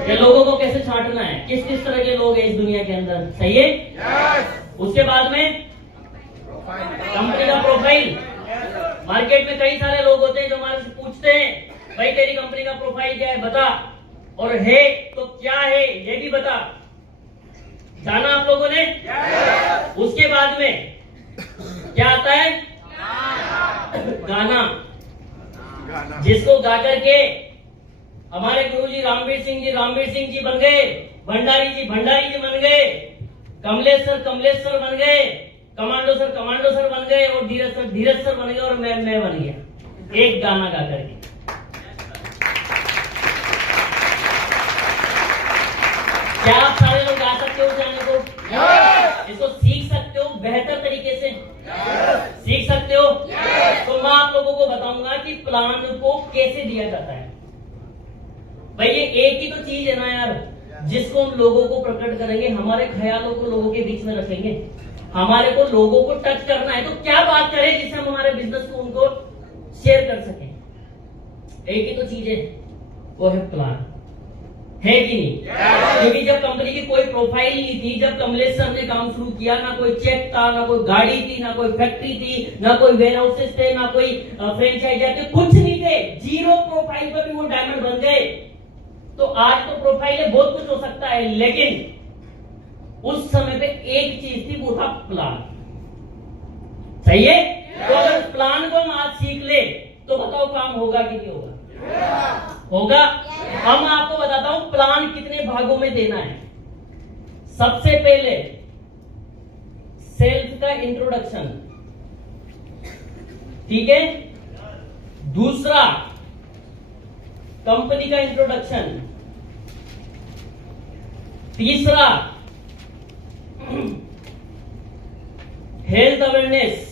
कि लोगों को कैसे छांटना है, किस किस तरह के लोग हैं इस दुनिया के अंदर, सही है। उसके बाद में कंपनी का प्रोफाइल। मार्केट में कई सारे लोग होते हैं जो हमारे से पूछते हैं भाई तेरी कंपनी का प्रोफाइल क्या है बता, और है तो क्या है ये भी बता। जाना आप लोगों ने। उसके बाद में क्या आता है, गाना, जिसको गा करके हमारे गुरुजी रामवीर सिंह जी बन गए, भंडारी जी बन गए, कमलेश सर बन गए, कमांडो सर बन गए, और धीरज सर बन गए, और मैं बन गया एक गाना गा करके। क्या आप सारे लोग गा सकते हो उस गाने को? इसको सीख सकते हो बेहतर तरीके से? सीख सकते हो? तो मैं आप लोगों को बताऊंगा कि प्लान को कैसे दिया जाता है। भाई ये एक ही तो चीज है ना यार, जिसको हम लोगों को प्रकट करेंगे, हमारे ख्यालों को लोगों के बीच में रखेंगे, हमारे को लोगों को टच करना है, तो क्या बात करें जिससे हम हमारे बिजनेस को उनको शेयर कर सकें। एक ही तो चीज है, वो है प्लान, है कि नहीं? क्योंकि जब कंपनी की कोई प्रोफाइल नहीं थी, जब कमलेश सर ने काम शुरू किया, ना कोई चेक था, ना कोई गाड़ी थी, ना कोई फैक्ट्री थी, ना कोई वेयर हाउसेस थे, ना कोई फ्रेंचाइजी थे, कुछ नहीं थे, जीरो प्रोफाइल पर भी वो डायमंड बन गए। तो आज तो प्रोफाइल है, बहुत कुछ हो सकता है, लेकिन उस समय पे एक चीज थी, वो था प्लान, सही है। तो अगर प्लान को हम आज सीख ले तो बताओ काम होगा कि नहीं होगा? होगा। हम आपको बताता हूं प्लान कितने भागों में देना है। सबसे पहले सेल्फ का इंट्रोडक्शन, ठीक है। दूसरा कंपनी का इंट्रोडक्शन। तीसरा हेल्थ अवेयरनेस।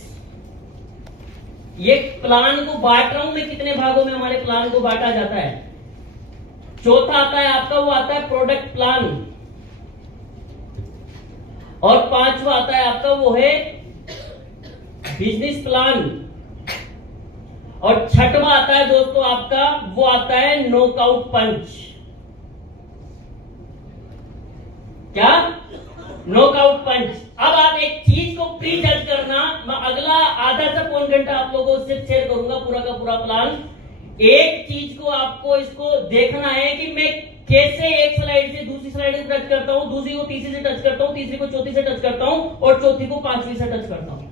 ये प्लान को बांट रहा हूं मैं, कितने भागों में हमारे प्लान को बांटा जाता है। चौथा आता है आपका, वो आता है प्रोडक्ट प्लान, और पांचवा आता है आपका, वो है बिजनेस प्लान, और छठवा आता है दोस्तों आपका, वो आता है नॉकआउट पंच। क्या? Knockout punch. अब आप एक चीज को प्री जज करना, मैं अगला आधा से पौन घंटा आप लोगों से शेयर करूंगा पूरा का पूरा प्लान। एक चीज को आपको इसको देखना है कि मैं कैसे एक स्लाइड से दूसरी स्लाइड को टच करता हूं, दूसरी को तीसरी से टच करता हूं, तीसरी को चौथी से टच करता हूं, और चौथी को पांचवी से टच करता हूं।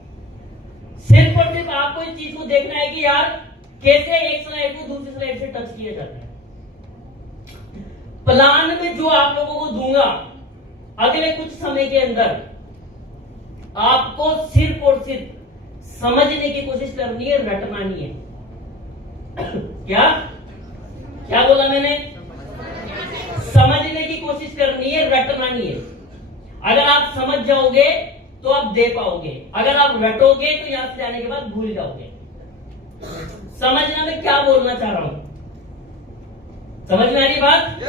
सिर्फ और सिर्फ आपको इस चीज को देखना है कि यार कैसे एक स्लाइड को दूसरी स्लाइड से टच किया जाता है। प्लान में जो आप लोगों को दूंगा अगले कुछ समय के अंदर, आपको सिर्फ और सिर्फ समझने की कोशिश करनी है, रटना नहीं है। क्या बोला मैंने? समझने की कोशिश करनी है, रटना नहीं है। अगर आप समझ जाओगे तो आप दे पाओगे, अगर आप रटोगे तो यहां से जाने के बाद भूल जाओगे। समझना मैं क्या बोलना चाह रहा हूं, समझ में आ रही बात?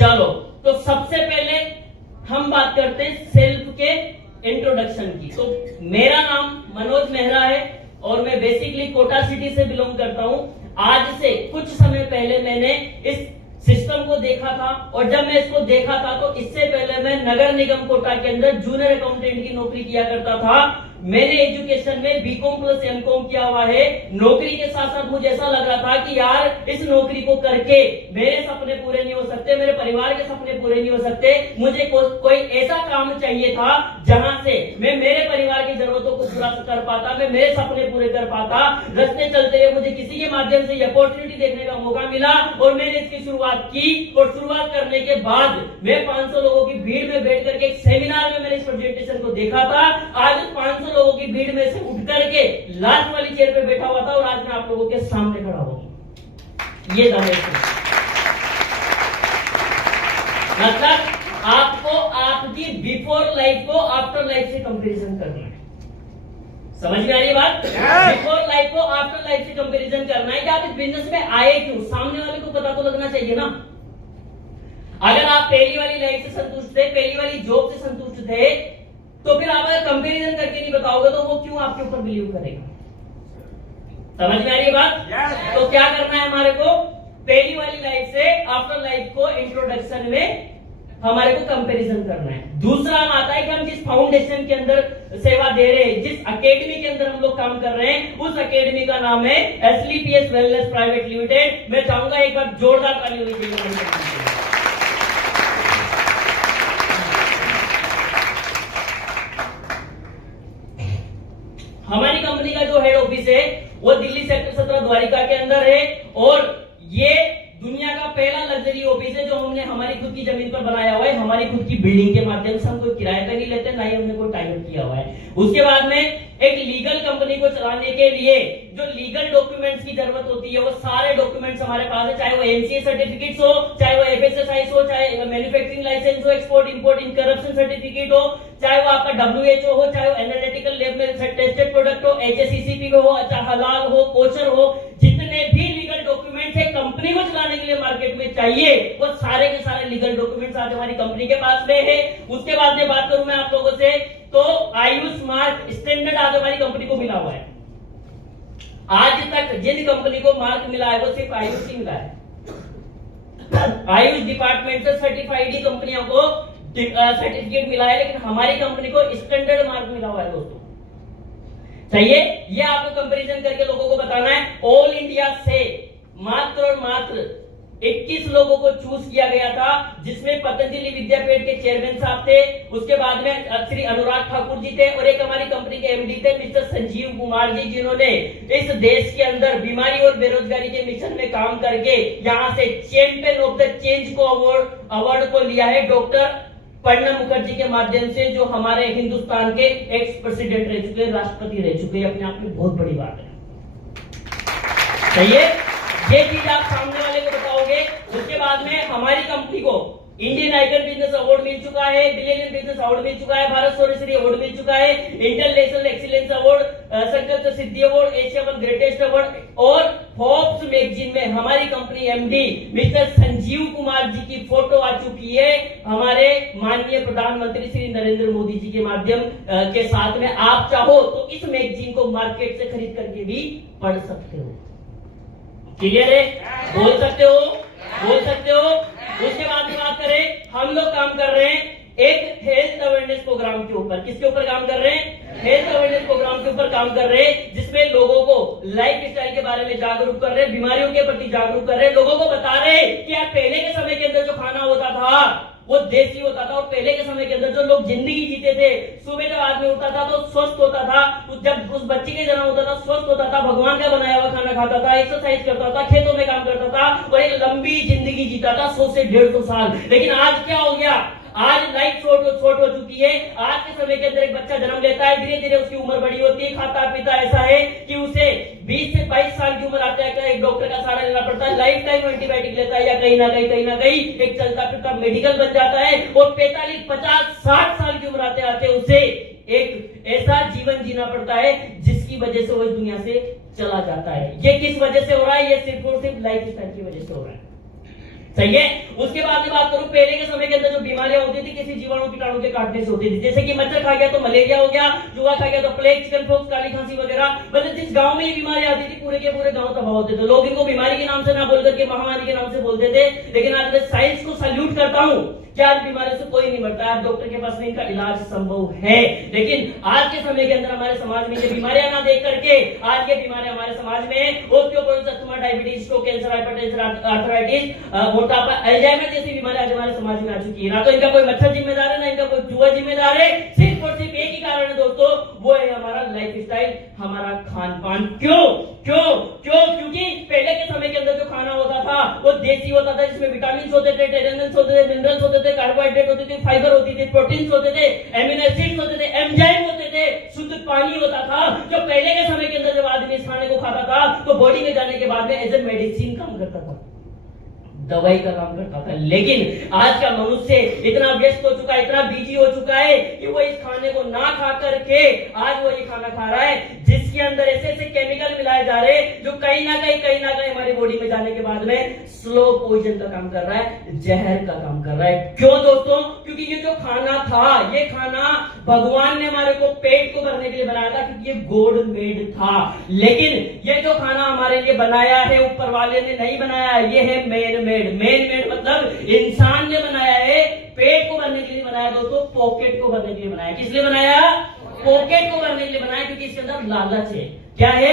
चलो, तो सबसे पहले हम बात करते हैं सेल्फ के इंट्रोडक्शन की। तो मेरा नाम मनोज मेहरा है और मैं बेसिकली कोटा सिटी से बिलोंग करता हूं। आज से कुछ समय पहले मैंने इस सिस्टम को देखा था, और जब मैं इसको देखा था तो इससे पहले मैं नगर निगम कोटा के अंदर जूनियर अकाउंटेंट की नौकरी किया करता था। मैंने एजुकेशन में बीकॉम प्लस एमकॉम किया हुआ है। नौकरी के साथ साथ मुझे ऐसा लग रहा था कि यार इस नौकरी को करके मेरे सपने पूरे नहीं हो सकते, मेरे परिवार के सपने पूरे नहीं हो सकते। मुझे कोई ऐसा काम चाहिए था जहां से मैं मेरे परिवार की जरूरतों को पूरा कर पाता, मैं मेरे सपने पूरे कर पाता। रास्ते चलते हुए मुझे किसी के माध्यम से अपॉर्चुनिटी देखने का मौका मिला और मैंने इसकी शुरुआत की। और शुरुआत करने के बाद मैं 500 लोगों की भीड़ में बैठ करके एक सेमिनार में मैंने इस प्रेजेंटेशन को देखा था। आज 500 लोगों की भीड़ में से उठ करके लास्ट वाली चेयर पे बैठा हुआ था और आज मैं आप लोगों के सामने खड़ा हूं। ये दावे मतलब आपको आपकी बिफोर लाइफ को आफ्टर लाइफ से कंपैरिजन करना है। समझ में आ रही बात? बिफोर लाइफ को आफ्टर लाइफ से कंपैरिजन करना है कि आप इस बिजनेस में आए क्यों, सामने वाले को पता तो लगना चाहिए ना। अगर आप पहली वाली लाइफ से संतुष्ट थे, पहली वाली जॉब से संतुष्ट थे, तो फिर आप अगर कंपैरिजन करके नहीं बताओगे तो वो क्यों आपके ऊपर बिलीव करेगा। समझ में आ रही बात? तो क्या करना है हमारे को, पहली वाली लाइफ से आफ्टर लाइफ लाइफ को इंट्रोडक्शन में हमारे को कंपैरिजन करना है। दूसरा हम आता है कि हम जिस फाउंडेशन के अंदर सेवा दे रहे हैं, जिस एकेडमी के अंदर हम लोग काम कर रहे हैं, उस एकेडमी का नाम है एसलीपीएस वेलनेस प्राइवेट लिमिटेड। मैं चाहूंगा एक बार जोरदार ताली होनी चाहिए। हमारी कंपनी का जो हेड ऑफिस है वो दिल्ली सेक्टर 17 द्वारिका के अंदर है और ये दुनिया का पहला लग्जरी ऑफिस है जो हमने हमारी खुद की जमीन पर बनाया हुआ है। हमारी खुद की बिल्डिंग के माध्यम से हम कोई किराए पे नहीं लेते, ना ही हमने कोई टाइम अप किया हुआ है। उसके बाद में एक लीगल कंपनी को चलाने के लिए जो लीगल डॉक्यूमेंट्स की जरूरत होती है वो सारे डॉक्यूमेंट्स हमारे पास है, चाहे वो एमसीए सर्टिफिकेट्स हो, चाहे वो एफएसएसआई हो, चाहे मैन्युफैक्चरिंग लाइसेंस हो, एक्सपोर्ट इंपोर्ट इनकरप्शन सर्टिफिकेट हो, चाहे वो आपका डब्ल्यूएचओ हो, चाहे वो एनालिटिकल लैब में टेस्टेड प्रोडक्ट हो, एचएससीसीपी हो, चाहे हलाल हो, कोचर हो, जितने भी लीगल डॉक्यूमेंट्स है कंपनी को चलाने के लिए मार्केट में चाहिए वो सारे के सारे लीगल डॉक्यूमेंट्स आज हमारी कंपनी के पास में है। उसके बाद में बात करूं मैं आप लोगों से तो आयुष मार्क स्टैंडर्ड आज हमारी कंपनी को मिला हुआ है। आज तक जिन कंपनी को मार्क मिला है वो सिर्फ आयुष ही मिला है। आयुष डिपार्टमेंट से सर्टिफाइड ही कंपनियों को सर्टिफिकेट मिला है, लेकिन हमारी कंपनी को स्टैंडर्ड मार्क मिला हुआ है दोस्तों। चाहिए ये आपको कंपैरिजन करके लोगों को बताना है। ऑल इंडिया से मात्र और मात्र 21 लोगों को चूज किया गया था, जिसमें पतंजलि विद्यापीठ के चेयरमैन साहब थे, उसके बाद में श्री अनुराग ठाकुर जी थे और एक हमारी कंपनी के एमडी थे मिस्टर संजीव कुमार जी, जिन्होंने इस देश के अंदर बीमारी और बेरोजगारी के मिशन में काम करके यहां से चैंपियन ऑफ द चेंज को अवार्ड को लिया है। डॉक्टर प्रणब मुखर्जी के माध्यम से, जो हमारे हिंदुस्तान के एक्स प्रेसिडेंट रह चुके, राष्ट्रपति रह चुके, अपने आप में बहुत बड़ी बात है। सही है, ये चीज आप सामने वाले को बताओगे। उसके बाद में हमारी कंपनी को इंडियन आइकन बिजनेस अवार्ड मिल चुका है, बिलियनियर बिजनेस अवार्ड मिल चुका है, भारत सौरश्री अवार्ड मिल चुका है, international excellence award, Sankalp Siddhi award, Asia one greatest award और फोर्ब्स मैगजीन में हमारी company MD mister Sanjeev Kumar ji की फोटो आ चुकी है, हमारे माननीय प्रधानमंत्री श्री नरेंद्र मोदी जी के माध्यम के साथ में। आप चाहो तो इस मैगजीन को मार्केट से खरीद करके भी पढ़ सकते हो। क्लियर है? बोल सकते हो, बोल सकते हो। उसके बाद में बात करें, हम लोग काम कर रहे हैं एक हेल्थ अवेयरनेस प्रोग्राम के ऊपर। किसके ऊपर काम कर रहे हैं? हेल्थ अवेयरनेस प्रोग्राम के ऊपर काम कर रहे हैं, जिसमें लोगों को लाइफ स्टाइल के बारे में जागरूक कर रहे हैं, बीमारियों के प्रति जागरूक कर रहे हैं, लोगों को बता रहे हैं कि यार पहले के समय के अंदर जो खाना होता था वो देसी होता था और पहले के समय के अंदर जो लोग जिंदगी जीते थे, सुबह जब आदमी उठता था तो स्वस्थ होता था, जब उस बच्चे के जन्म होता था स्वस्थ होता था, भगवान का बनाया हुआ खाना खाता था, एक्सरसाइज करता था, खेतों में काम करता था और एक लंबी जिंदगी जीता था, 100 से 150 साल। लेकिन आज क्या हो गया? आज लाइफ शॉर्ट हो चुकी है। आज के समय के अंदर एक बच्चा जन्म लेता है, धीरे धीरे उसकी उम्र बड़ी होती है, खाता पीता ऐसा है कि उसे 20 से 22 साल की उम्र आते हैं एक डॉक्टर का सहारा लेना पड़ता है, लाइफ टाइम एंटीबायोटिक लेता है, या कहीं ना कहीं एक चलता फिरता मेडिकल बन जाता है और 45, 50, 60 साल की उम्र आते आते उसे एक ऐसा जीवन जीना पड़ता है जिसकी वजह से वो इस दुनिया से चला जाता है। ये किस वजह से हो रहा है? ये सिर्फ और सिर्फ लाइफ स्टाइल की वजह से हो रहा है। सही है। उसके बाद में बात करूं, पहले के समय के अंदर जो बीमारियां होती थी किसी जीवाणु कीटाणु के काटने से होती थी, जैसे कि मच्छर खा गया तो मलेरिया हो गया, चूहा खा गया तो प्लेग, चिकन पॉक्स, काली खांसी वगैरह। मतलब जिस गांव में ये बीमारी आती थी पूरे के पूरे गांव तबाह होते थे। लोग इनको बीमारी के नाम से ना बोल करके महामारी के नाम से बोलते थे। लेकिन आज मैं साइंस को सल्यूट करता हूं कि आज बीमारी से कोई नहीं मरता है, डॉक्टर के पास इनका इलाज संभव है। लेकिन आज के समय के अंदर हमारे समाज में ये बीमारियां ना देख करके आज ये बीमारियां हमारे समाज में osteoporosis, asthma, diabetes, stroke, cancer, hypertension, arthritis, मोटापा, अल्जाइमर जैसी बीमारियां आज हमारे समाज में आ चुकी है। ना तो इनका कोई मच्छर जिम्मेदार है, ना इनका कोई चूहा जिम्मेदार है, सिर्फ और सिर्फ एक ही कारण है दोस्तों, वो है हमारा लाइफ स्टाइल, हमारा खान पान। क्यों क्यों क्यों? क्योंकि पहले के समय के अंदर जो खाना होता था वो देसी होता था, जिसमें विटामिन होते थे, टेरेनल्स होते थे, मिनरल्स होते थे, कार्बोहाइड्रेट होते थे, फाइबर होती थी, प्रोटीन्स होते थे, एमिनो एसिड्स होते थे, एंजाइम होते थे, शुद्ध पानी होता था। जो पहले के समय के अंदर जब आदमी इस खाने को खाता था तो बॉडी में जाने के बाद में एज ए मेडिसिन काम करता था, दवाई का काम करता था। लेकिन आज का मनुष्य इतना व्यस्त हो चुका है, इतना बिजी हो चुका है कि वो इस खाने को ना खा करके आज वो ये खाना खा रहा है जिसके अंदर ऐसे ऐसे केमिकल मिलाए जा रहे हैं जो कहीं ना कहीं हमारी बॉडी में जाने के बाद में स्लो पॉइजन का काम कर रहा है, जहर का काम कर रहा है। क्यों दोस्तों? क्योंकि ये जो खाना था, ये खाना भगवान ने हमारे को पेट को भरने के लिए बनाया था, क्योंकि ये गॉड मेड था। लेकिन ये जो खाना हमारे लिए बनाया है ऊपर वाले ने नहीं बनाया, ये है मैन मेड। मैन मेड मतलब मतलब इंसान ने बनाया है पेट को भरने के लिए बनाया दोस्तों, पॉकेट को भरने के लिए बनाया। किस लिए बनाया? पॉकेट को भरने के लिए बनाया, क्योंकि इसके अंदर लालच है। क्या है?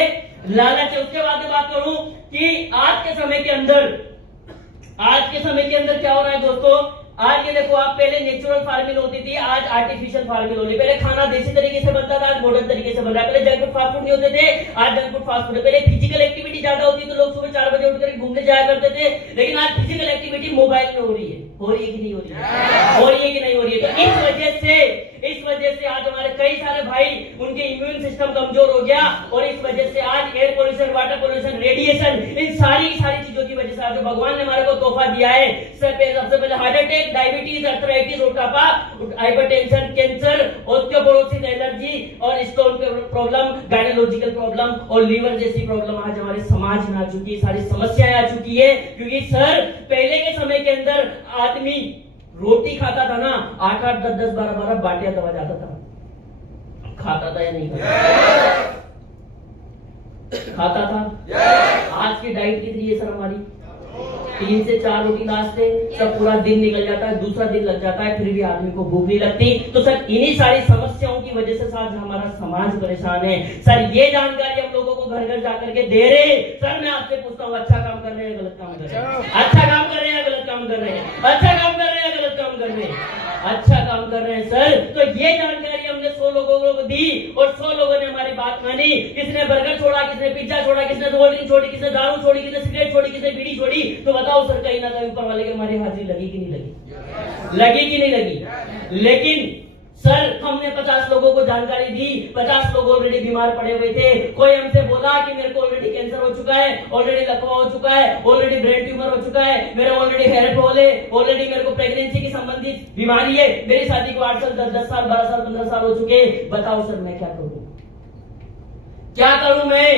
लालच है। उसके बाद में बात करूं कि आज के समय के अंदर क्या हो रहा है दोस्तों, आज ये देखो, आप पहले नेचुरल फार्मिंग होती थी, आज आर्टिफिशियल फार्मिंग हो रही है। पहले खाना देसी तरीके से बनता था, आज मॉडर्न तरीके से बन रहा है। पहले जंक फूड फास्ट फूड नहीं होते थे, आज जंक फूड फास्ट फूड है। पहले फिजिकल एक्टिविटी ज्यादा होती तो लोग सुबह 4 बजे उठकर घूमने जाया करते थे, लेकिन आज फिजिकल एक्टिविटी मोबाइल में हो रही है। हो रही है कि नहीं हो रही है? हो रही है कि नहीं हो रही है? तो इस वजह से आज हमारे कई सारे भाई, उनके इम्यून सिस्टम कमजोर हो गया, और इस वजह से आज air pollution, water pollution, radiation, इन सारी चीजों की वजह से आज जो भगवान ने हमारे को तोहफा दिया है, सबसे पहले हार्ट अटैक, डायबिटीज, अर्थराइटिस, मोटापा, हाइपरटेंशन, कैंसर, ऑस्टियोपोरोसिस, एलर्जी और स्टोन प्रॉब्लम, गायनोलॉजिकल प्रॉब्लम और लीवर जैसी प्रॉब्लम आज हमारे समाज में आ चुकी है। सारी समस्याएं आ चुकी है, क्योंकि सर पहले के समय के अंदर आदमी रोटी खाता था ना, 8-8, 10-10, 12-12 बाटियां दबा जाता था। खाता था या नहीं खाता था? आज की डाइट कितनी है सर हमारी? 3 से 4 रोटी नाश्ते, सब पूरा दिन निकल जाता है, दूसरा दिन लग जाता है, फिर भी आदमी को भूख नहीं लगती। तो सर इन्हीं सारी समस्याओं की वजह से आज हमारा समाज परेशान है। सर ये जानकारी हम लोगों को घर घर जाकर के दे रहे। सर मैं आपसे पूछता हूँ, अच्छा काम कर रहे हैं, गलत काम कर रहे हैं? अच्छा काम कर रहे हैं, गलत काम कर रहे हैं? अच्छा काम कर रहे हैं, गलत काम कर रहे हैं? अच्छा काम कर रहे हैं सर। तो ये जानकारी हमने 100 लोगों को दी, और 100 लोगों ने हमारी बात मानी। किसने बर्गर छोड़ा, किसने पिज्जा छोड़ा, किसने कोल्ड ड्रिंक छोड़ी, किसने दारू छोड़ी, किसने सिगरेट छोड़ी, किसने बीड़ी छोड़ी। तो बताओ सर, कहीं ना कहीं ऊपर वाले की हमारी हाजिरी लगी कि नहीं लगी? लगी कि नहीं लगी? लेकिन सर हमने 50 लोगों को जानकारी दी, 50 लोग ऑलरेडी बीमार पड़े हुए थे। कोई हमसे बोला कि मेरे को ऑलरेडी कैंसर हो चुका है, ऑलरेडी लकवा हो चुका है, ऑलरेडी ब्रेन ट्यूमर हो चुका है, मेरे ऑलरेडी हेयर फॉल है, ऑलरेडी मेरे को प्रेगनेंसी की संबंधित बीमारी है, मेरी शादी को 8 साल, 10 साल, 12 साल, 15 साल हो चुके। बताओ सर मैं क्या करूं? क्या करूं मैं?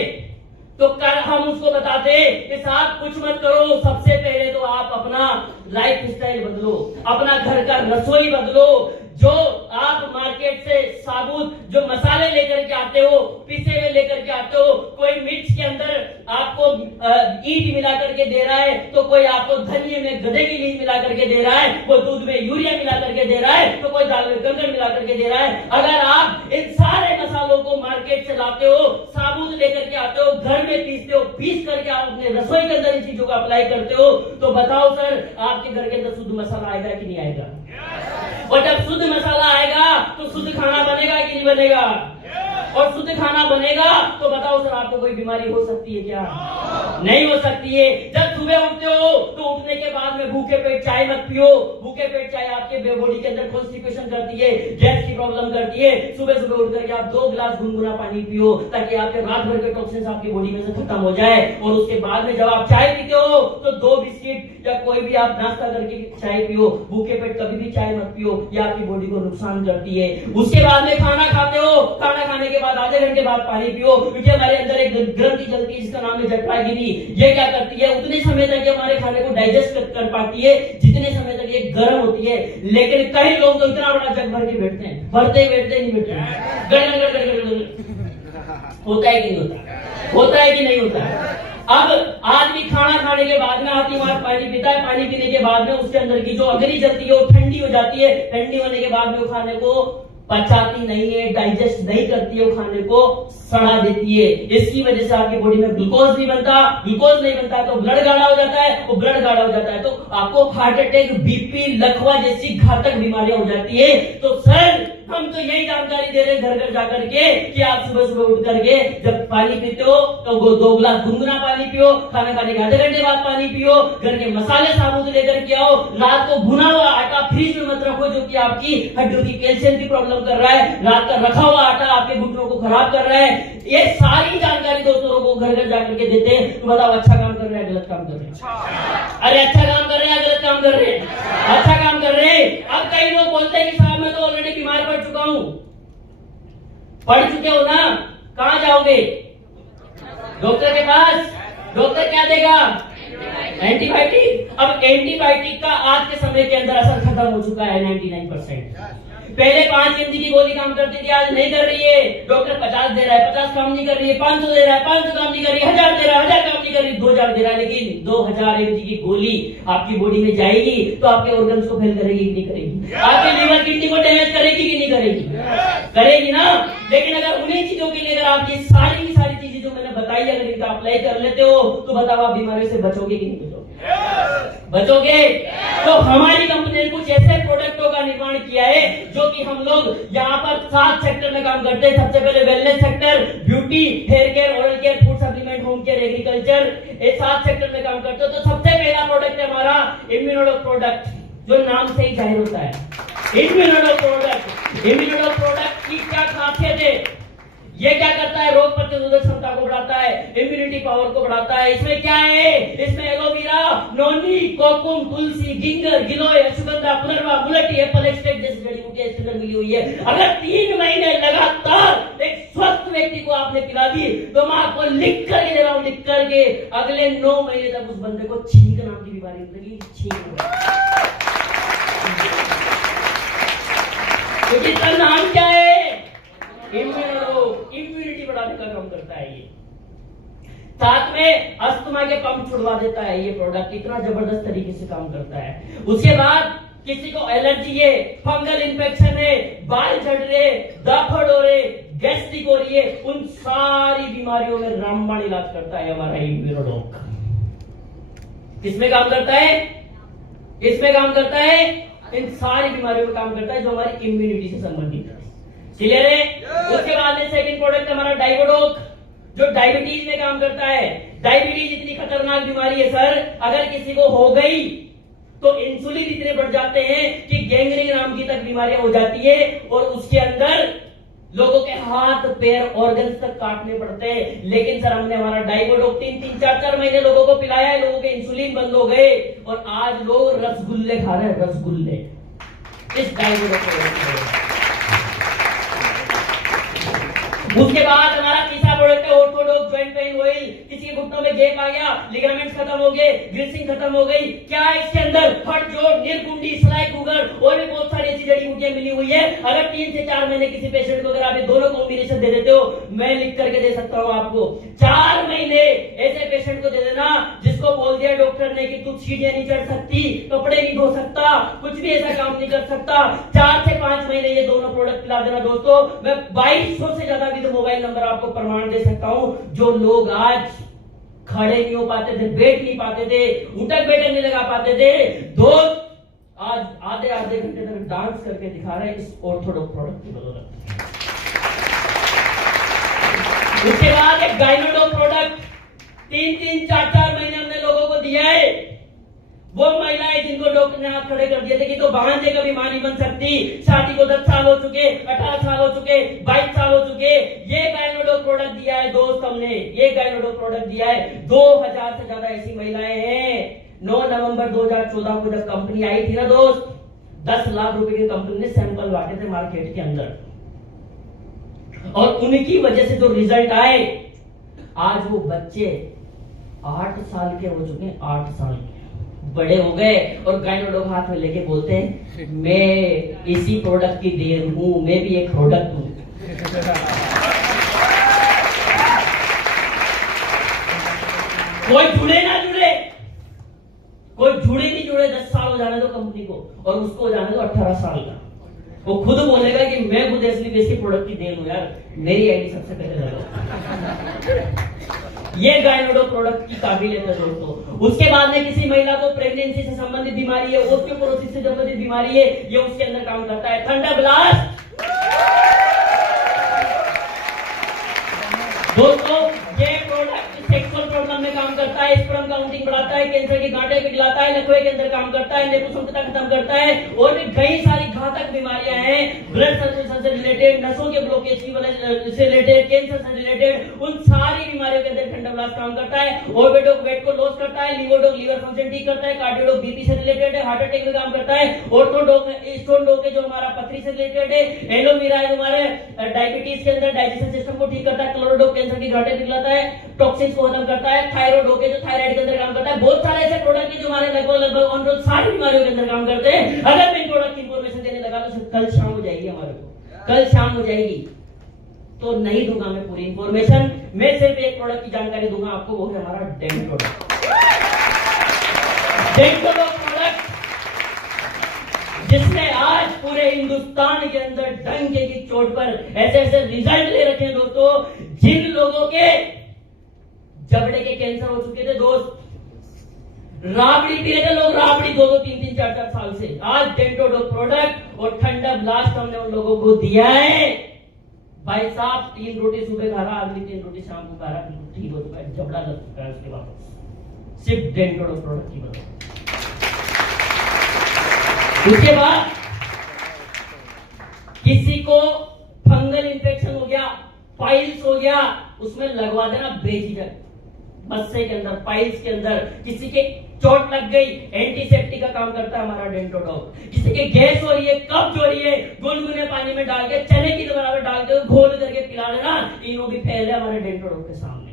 तो कर हम उसको बताते कि साहब कुछ मत करो, सबसे पहले तो आप अपना लाइफ स्टाइल बदलो, अपना घर का रसोई बदलो। जो आप मार्केट से साबुत जो मसाले लेकर के आते हो, पिसे हुए लेकर के आते हो, कोई मिर्च के अंदर आपको ईंट मिला करके दे रहा है, तो कोई आपको धनिये में गधे की लीज मिला करके दे रहा है, कोई दूध में यूरिया मिला करके दे रहा है, तो कोई दाल में कंकड़ मिला करके दे रहा है। अगर आप इन सारे मसालों को मार्केट से लाते हो, साबुत लेकर के आते हो, घर में पीसते हो, पीस करके आप अपने रसोई के अंदर इन चीजों को अप्लाई करते हो, तो बताओ सर आपके घर के अंदर शुद्ध मसाला आएगा कि नहीं आएगा? और जब शुद्ध मसाला आएगा तो शुद्ध खाना बनेगा कि नहीं बनेगा? और शुद्ध खाना बनेगा तो बताओ सर आपको कोई बीमारी हो सकती है क्या? नहीं हो सकती है। जब सुबह उठते हो तो उठने के बाद में भूखे पेट चाय मत पियो। भूखे पेट चाय आपके बॉडी के अंदर कॉन्स्टिपेशन करती है, गैस की प्रॉब्लम करती है। सुबह सुबह उठ करके आप 2 गिलास गुनगुना पानी पियो, ताकि आपके रात भर के टॉक्सिन्स आपकी बॉडी में से खत्म हो जाए। और उसके बाद में जब आप चाय पीते हो तो 2 बिस्किट या कोई भी आप नाश्ता करके चाय पियो। भूखे पेट कभी भी चाय मत पियो, ये आपकी बॉडी को नुकसान करती है। उसके बाद में खाना खाते हो, खाना खाने के बाद आधे घंटे बाद पानी पियो, क्योंकि हमारे अंदर एक ग्रंथि चलती है जिसका नाम है जठरागिरी। ये क्या करती है? उतने समय तक हमारे खाने को डाइजेस्ट कर पाती है जितने समय तक ये गर्म होती है। लेकिन कई लोग तो इतना बड़ा जग भर के बैठते हैं, भरते नहीं बैठते हैं, होता है कि नहीं होता? होता है कि नहीं होता? अब आदमी खाना खाने के बाद में हाथी मार पानी पीता है, पानी पीने के बाद में उसके अंदर की जो अग्नि जलती है वो ठंडी हो जाती है। ठंडी होने के बाद में वो खाने को पचाती नहीं है, डाइजेस्ट नहीं करती है, वो खाने को सड़ा देती है। इसकी वजह से आपकी बॉडी में ग्लूकोज नहीं बनता, ग्लूकोज नहीं बनता तो ब्लड गाढ़ा हो जाता है, वो ब्लड गाढ़ा हो जाता है तो आपको हार्ट अटैक, बीपी, लकवा जैसी घातक बीमारियां हो जाती है। तो सर हम तो यही जानकारी दे रहे हैं घर घर जाकर के कि आप सुबह सुबह उठ करके जब पानी पीते हो तो 2 गिलास गुनगुना पानी पियो, खाना खाने के आधे घंटे बाद पानी पियो, घर के मसाले साबुत लेकर के आओ, रात को भुना हुआ आटा फ्रिज में मत रखो जो कि आपकी हड्डियों की कैल्शियम की प्रॉब्लम कर रहा है। रात का रखा हुआ आटा आपके घुटनों को खराब कर रहा है। ये सारी जानकारी दोस्तों को घर घर जाकर के देते हैं। तो बताओ अच्छा काम कर रहे हैं, गलत काम कर रहे हैं? अरे अच्छा काम कर रहे हैं, गलत काम कर रहे हैं? अच्छा काम कर रहे हैं। अब कई लोग बोलते हैं कि साहब मैं तो ऑलरेडी बीमार पड़ चुका हूं। पढ़ चुके हो ना, कहां जाओगे? डॉक्टर के पास। डॉक्टर क्या देगा? एंटीबायोटिक। अब एंटीबायोटिक का आज के समय के अंदर असर खत्म हो चुका है 99%। पहले 5 mg की गोली काम करती थी, आज नहीं कर रही है। डॉक्टर 50 दे रहा है, 50 काम नहीं कर रही है, 500 दे रहा है, 500 काम नहीं कर रही है, 1000 दे रहा है, 1000 काम नहीं कर रही, 2000 दे रहा है। लेकिन 2000 mg की गोली आपकी बॉडी में जाएगी तो आपके ऑर्गन्स को फेल करेगी कि नहीं करेगी? आपके लीवर किडनी को डैमेज करेगी कि नहीं करेगी? करेगी ना। लेकिन अगर उन्हीं चीजों के लिए अगर आप ये सारी की सारी चीजें जो मैंने बताई अगर इनका अप्लाई कर लेते हो तो बताओ आप बीमारियों से बचोगे कि नहीं बचोगे? बचोगे। तो हमारी कंपनी ने कुछ ऐसे प्रोडक्टों का निर्माण किया है जो कि हम लोग यहाँ पर 7 सेक्टर में काम करते हैं। सबसे पहले wellness sector, beauty, hair care, oral care, food supplement, home care, agriculture, ये 7 सेक्टर में काम करते हो। तो सबसे पहला प्रोडक्ट है हमारा इम्यूनोडॉक प्रोडक्ट, जो नाम से ही जाहिर होता है इम्यूनोडॉक प्रोडक्ट। इम्यूनोडॉक प्रोडक्ट की क्या खासियत है? ये क्या करता है? रोग प्रतिरोधक क्षमता को बढ़ाता है, इम्यूनिटी पावर को बढ़ाता है। इसमें क्या है? इसमें एलोवेरा, नोनी, कोकुम, तुलसी, गिंगर, गिलोय, अश्वगंधा, पुनर्वा, मुलट्टी, एप्पल एक्सट्रैक्ट जैसी जड़ी बूटियां इसके अंदर मिली हुई है। अगर 3 महीने लगातार एक स्वस्थ व्यक्ति को आपने पिला दी तो मैं आपको लिख करके दे रहा हूं, लिख करके अगले 9 महीने तक उस बंदे को छींक नाम की बीमारी लगी, छींक। तो इसका नाम क्या है? इम्यूनिटी बढ़ाने का काम करता है ये। साथ में अस्थमा के पंप छुड़वा देता है ये प्रोडक्ट, इतना जबरदस्त तरीके से काम करता है। उसके बाद किसी को एलर्जी है, फंगल इन्फेक्शन है, बाल झड़ रहे, दाफड़ हो रहे, गैस्ट्रिक हो रही है, उन सारी बीमारियों में रामबाण इलाज करता है हमारा इम्यूनोडॉक। किसमें काम करता है? किसमें काम करता है? इन सारी बीमारियों में काम करता है जो हमारी इम्यूनिटी से संबंधित है। क्लियर है? उसके बाद में सेकंड प्रोडक्ट हमारा डाइवोडोक, जो डायबिटीज में काम करता है। डायबिटीज इतनी खतरनाक बीमारी है सर, अगर किसी को हो गई तो इंसुलिन इतने बढ़ जाते हैं कि गैंग्रीन नाम की तक बीमारियां हो जाती है और उसके अंदर लोगों के हाथ पैर ऑर्गन्स तक काटने पड़ते हैं। लेकिन सर हमने हमारा डाइवोडोक 3-3, 4-4 महीने लोगों को पिलाया है, लोगों के इंसुलिन बंद हो गए और आज लोग रसगुल्ले खा रहे हैं, रसगुल्ले इस डाइवोडोक। उसके बाद हमारा तीसरा प्रोडक्ट है ऑर्थोडॉक जॉइंट पेन ऑयल। किसी के घुटनों में गैप आ गया, लिगामेंट्स खत्म हो गए, ग्रीसिंग खत्म हो गई, क्या है इसके अंदर? हट जोड़, निर्कुंडी, सलाई कुगर और भी बहुत सारी ऐसी जड़ी बूटियां मिली हुई है। अगर 3 से 4 महीने किसी पेशेंट को अगर आप ये दोनों कॉम्बिनेशन दे देते हो, मैं लिख करके दे सकता हूं आपको, 4 महीने ऐसे पेशेंट को दे देना जिसको बोल दिया डॉक्टर ने कि तू सीढ़ियां नहीं चढ़ सकती, कपड़े नहीं धो सकता, कुछ भी ऐसा काम नहीं कर सकता, 4 से 5 महीने ये दोनों प्रोडक्ट पिला देना दोस्तों। मैं 2200 से ज्यादा तो मोबाइल नंबर आपको प्रमाण दे सकता हूं। जो लोग आज खड़े नहीं हो पाते थे, बैठ नहीं पाते थे, उठक बैठक नहीं लगा पाते थे, दोस्त आज आधे घंटे तक डांस करके दिखा रहे हैं इस ऑर्थोडॉक प्रोडक्ट की बदौलत। उसके बाद एक गाइनोडॉक प्रोडक्ट 3-3, 4-4 महीने हमने लोगों को दिया है। वो महिलाएं जिनको डॉक्टर ने हाथ खड़े कर दिए थे कि तो भांजे कभी मां नहीं बन सकती, शादी को 10 साल हो चुके, 18 साल हो चुके, 22 साल हो चुके, ये गाइनोडॉक प्रोडक्ट दिया है दोस्त हमने, ये गाइनोडॉक प्रोडक्ट दिया है। 2000 से ज्यादा ऐसी महिलाएं हैं। 9 नवंबर 2014 को जब कंपनी आई थी ना दोस्त, 10 लाख रुपए की कंपनी ने सैंपल बांटे थे मार्केट के अंदर और उनकी वजह से जो रिजल्ट आए, आज वो बच्चे 8 साल के हो चुके हैं, 8 साल के बड़े हो गए और गाइनोडॉक हाथ में लेके बोलते हैं मैं इसी प्रोडक्ट की देर हूं, मैं भी एक प्रोडक्ट हूं। कोई जुड़े ना जुड़े, कोई जुड़े नहीं जुड़े, 10 साल हो जाने दो कंपनी को और उसको हो जाने दो 18 साल का। वो खुद बोलेगा कि मैं खुद ऐसी प्रोडक्ट की देर हूं यार, मेरी आईडी सबसे पहले लगा। ये गाइनोडॉक प्रोडक्ट की काबिलियत है दोस्तों। उसके बाद में किसी महिला को प्रेगनेंसी से संबंधित बीमारी है, ओस्टियोपोरोसिस से संबंधित बीमारी है, ये उसके अंदर काम करता है। थंडर ब्लास्ट दोस्तों, ये प्रोडक्ट सेक्सुअल प्रॉब्लम में काम करता है, स्पर्म काउंटिंग बढ़ाता है, कैंसर के गांठे पिघलाता है, लकवे के अंदर काम करता है, नपुंसकता खत्म करता है और भी कई सारी घातक बीमारियां हैं ब्लड सर्कुलेशन से रिलेटेड, नसों के ब्लॉकेज की से रिलेटेड, कैंसर से रिलेटेड, उन सारी बीमारियों के अंदर थंडर ब्लास्ट काम करता है। ओर्बिडोक वेट को लॉस करता है, लिवोडोक लीवर फंक्शन ठीक करता है, कार्डियोडोक बीपी से रिलेटेड है, हार्ट अटैक में काम करता है, ऑर्थोडोक स्टोन डोक जो हमारा पथरी से रिलेटेड है, एलोवेरा है हमारे डायबिटीज के अंदर डाइजेशन सिस्टम को ठीक करता है, क्लोरोडोक कैंसर की गांठें पिघलाता है, टॉक्सिन्स को खत्म करता है, थायराइड जो थायराइड के अंदर काम करता है। बहुत सारे ऐसे प्रोडक्ट हैं जो हमारे लगभग ऑन रोज सारी बीमारियों के अंदर काम करते हैं। अगर मैं इन प्रोडक्ट की इंफॉर्मेशन देने लगा लो कल शाम हो जाएगी, हमारे को कल शाम हो जाएगी, तो नहीं दूंगा मैं पूरी इंफॉर्मेशन। मैं सिर्फ एक प्रोडक्ट की जानकारी दूंगा आपको, वो है हमारा डेंटोडॉक। डेंटोडॉक प्रोडक्ट जिसने आज पूरे हिंदुस्तान के अंदर डंके की चोट पर ऐसे ऐसे रिजल्ट ले रखे हैं दोस्तों, जिन लोगों के जबड़े के कैंसर हो चुके थे दोस्त, राबड़ी पी रहे थे लोग, राबड़ी 2-2, 3-3, 4-4 साल से, आज डेंटोडॉक प्रोडक्ट और ठंडा ब्लास्ट हमने उन लोगों को दिया है। भाई साहब 3 रोटी सुबह खा रहा, अगली 3 रोटी शाम को खा रहा, बिल्कुल ठीक हो चुका है, जबड़ा लग चुका है उसके वापस, सिर्फ डेंटोडॉक प्रोडक्ट की वजह। उसके बाद किसी को फंगल इंफेक्शन हो गया, पाइल्स हो गया, उसमें लगवा देना बेझिझक, बस्से के अंदर, पाइल्स के अंदर, किसी के चोट लग गई, एंटीसेप्टिक का काम करता है हमारा डेंटोडॉक। किसी के गैस हो रही है, कब्ज हो रही है, गुनगुने पानी में डाल के, चने की बराबर डाल के घोल करके पिला देना, तीनों भी फैल है हमारे डेंटोडॉक के सामने।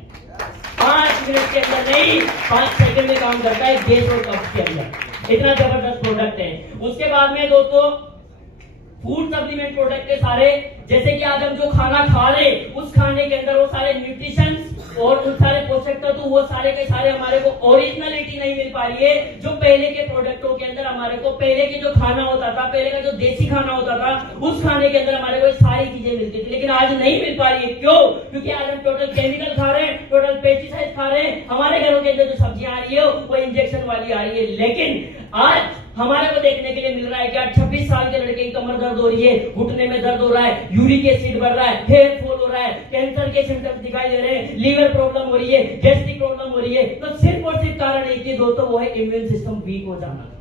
5 मिनट के अंदर नहीं, 5 सेकंड में काम करता है गैस और कब्ज के अंदर, इतना जबरदस्त प्रोडक्ट है। उसके बाद में दोस्तों फूड सप्लीमेंट प्रोडक्ट के सारे, जैसे कि आज हम जो खाना खा रहे, उस खाने के अंदर वो सारे न्यूट्रिशन और उन सारे पोषक तत्व, वो सारे के सारे हमारे को ओरिजिनलिटी नहीं मिल पा रही है, जो पहले के प्रोडक्टों के अंदर हमारे को, पहले के जो खाना होता था, पहले का जो देसी खाना होता था, उस खाने के अंदर हमारे को सारी चीजें मिलती थी, लेकिन आज नहीं मिल पा रही है। क्यों? क्योंकि आज हम टोटल केमिकल खा रहे हैं, टोटल पेस्टिसाइड खा रहे हैं, हमारे घरों के अंदर जो सब्जियां आ रही है वो इंजेक्शन वाली आ रही है। लेकिन आज हमारे को देखने के लिए मिल रहा है कि 26 साल के लड़के की कमर दर्द हो रही है, घुटने में दर्द हो रहा है, यूरिक एसिड बढ़ रहा है, हेयर फॉल हो रहा है, कैंसर के सिम्टम्स दिखाई दे रहे हैं, लीवर प्रॉब्लम हो रही है, गैस्ट्रिक प्रॉब्लम हो रही है, तो सिर्फ और सिर्फ कारण एक ही दोस्तों, वो है इम्यून सिस्टम वीक हो जाना,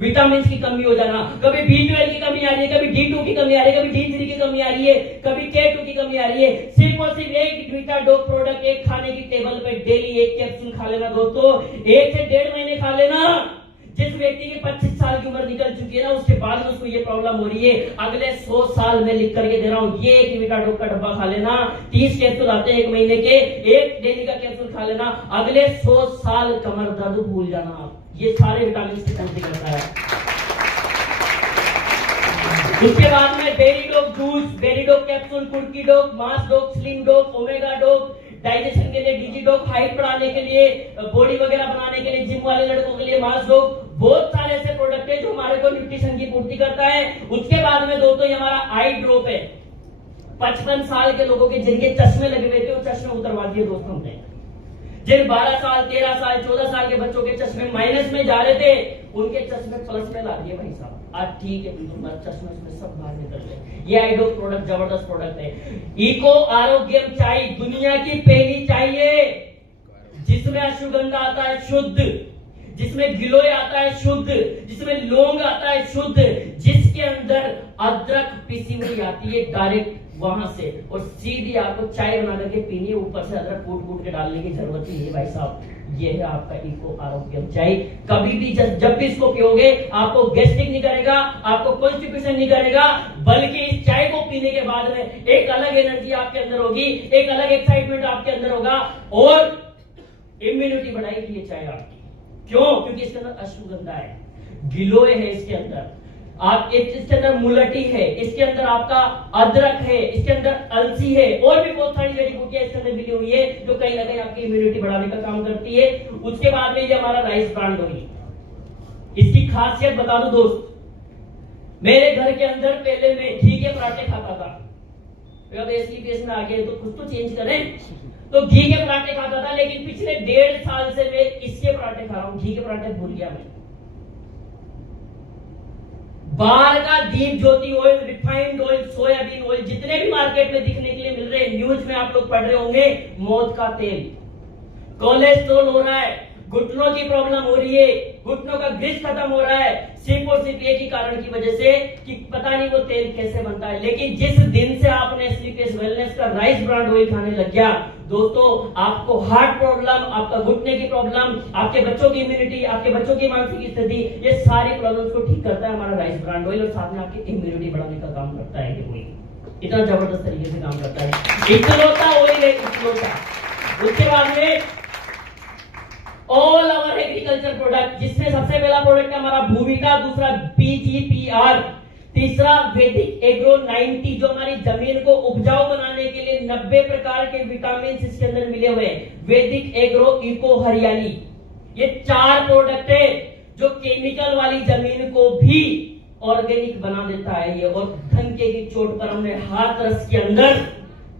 विटामिन की कमी हो जाना, कभी B12 की कमी आ रही है, कभी D2 की कमी आ रही है, कभी D3 की कमी आ रही है, कभी K2 की कमी आ रही है। सिर्फ और सिर्फ एक विटाडॉक प्रोडक्ट एक खाने की टेबल पे डेली 1 कैप्सूल खा लेना दोस्तों, 1 से 1.5 महीने खा लेना। जिस व्यक्ति की 25 साल की उम्र निकल चुकी है ना, उसके बाद में उसको ये प्रॉब्लम हो रही है, अगले 100 साल में लिख करके दे रहा हूं, ये एक विटाडॉक का डब्बा खा लेना, 30 कैप्सूल आते हैं 1 महीने के, 1 डेली का कैप्सूल खा लेना, अगले 100 साल कमर दर्द भूल जाना आप, ये सारे विटामिन की पूर्ति करता है। उसके बाद में बेरीडोक जूस, बेरीडोक कैप्सूल, कुर्कीडोक, मासडोक, स्लिमडोक, ओमेगाडोक, डाइजेशन के लिए डिजिडोक, हाइट बढ़ाने के लिए, बॉडी वगैरह बनाने के लिए, जिम वाले लड़कों के लिए मासडोक, बहुत सारे ऐसे प्रोडक्ट है जो हमारे को न्यूट्रिशन की पूर्ति करता है। उसके बाद में दोस्तों ये हमारा आई ड्रॉप है, 55 साल के लोगों के जिनके चश्मे लगे हुए थे वो चश्मे उतरवा दिए दोस्तों हमने, जिन 12 साल 13 साल 14 साल के बच्चों के चश्मे माइनस में जा रहे थे, उनके चश्मे प्लस में ला दिए भाई साहब, आज ठीक है, बिल्कुल चश्मे में सब बाहर निकल गए। ये आईडोक प्रोडक्ट जबरदस्त प्रोडक्ट है। इको आरोग्यम चाय दुनिया की पहली चाय है जिसमें अश्वगंधा आता है शुद्ध, जिसमें गिलोय आता है शुद्ध, जिसमें लौंग आता है शुद्ध, जिसके अंदर अदरक पिसी हुई आती है डायरेक्ट वहां से, और सीधी आपको चाय बना करके पीनी है, ऊपर से अदरक कूट के डालने की जरूरत नहीं है भाई साहब। ये है आपका इको आरोग्यम चाय। कभी भी जब भी इसको पियोगे आपको गैस्ट्रिक नहीं करेगा, आपको कॉन्स्टिपेशन नहीं करेगा, बल्कि इस चाय को पीने के बाद में एक अलग एनर्जी आपके अंदर होगी, एक अलग एक्साइटमेंट आपके अंदर होगा, और इम्यूनिटी बढ़ाएगी ये चाय आपकी। क्यों? क्योंकि इसके अंदर अश्वगंधा है, गिलोय है इसके अंदर, आप इसके अंदर मुलटी है, इसके अंदर आपका अदरक है, इसके अंदर अलसी है, और भी बहुत सारी जड़ी बूटियां इसके अंदर मिली हुई है जो कहीं ना कहीं आपकी इम्यूनिटी बढ़ाने का काम करती है। उसके बाद में ये हमारा राइस ब्रांड होगी। इसकी खासियत बता दूं दोस्त, मेरे घर के अंदर पहले मैं घी के पराठे खाता था, अब एसलीपीएस में आ गए तो कुछ तो चेंज करें, तो घी के पराठे खाता था, लेकिन पिछले 1.5 साल से मैं इसके पराठे खा रहा हूं, घी के पराठे भूल गया मैं। बाहर का Deep Jyoti oil, refined oil, soybean oil, जितने भी मार्केट में दिखने के लिए मिल रहे हैं, न्यूज में आप लोग पढ़ रहे होंगे, मौत का तेल, कोलेस्ट्रॉल हो रहा है, घुटनों की प्रॉब्लम हो रही है, घुटनों का ग्रीस खत्म हो रहा है, सिर्फ और सिर्फ एक ही कारण की वजह से कि पता नहीं वो तेल कैसे बनता है। लेकिन जिस दिन से आपने स्लीपियस वेलनेस का राइस ब्रांड ऑयल खाने लग गया दोस्तों, आपको हार्ट प्रॉब्लम, आपका घुटने की प्रॉब्लम, आपके बच्चों की इम्यूनिटी, आपके बच्चों की मानसिक स्थिति, ये सारी प्रॉब्लम्स को ठीक करता है हमारा राइस ब्रांड ऑयल, और साथ में आपकी इम्यूनिटी बढ़ाने का काम करता है ये ऑयल। इतना जबरदस्त तरीके से काम करता है, इकलौता ऑयल है, इकलौता। उसके बाद में ऑल ओवर एग्रीकल्चर प्रोडक्ट, जिसमें सबसे पहला प्रोडक्ट है हमारा भूमिका, दूसरा PGPR, तीसरा वैदिक एग्रो 90, जो हमारी जमीन को उपजाऊ बनाने के लिए 90 प्रकार के विटामिन इसके अंदर मिले हुए हैं। वैदिक एग्रो इको हरियाली, ये 4 प्रोडक्ट है जो केमिकल वाली जमीन को भी ऑर्गेनिक बना देता है ये। और धनके की चोट पर हमने हाथरस के अंदर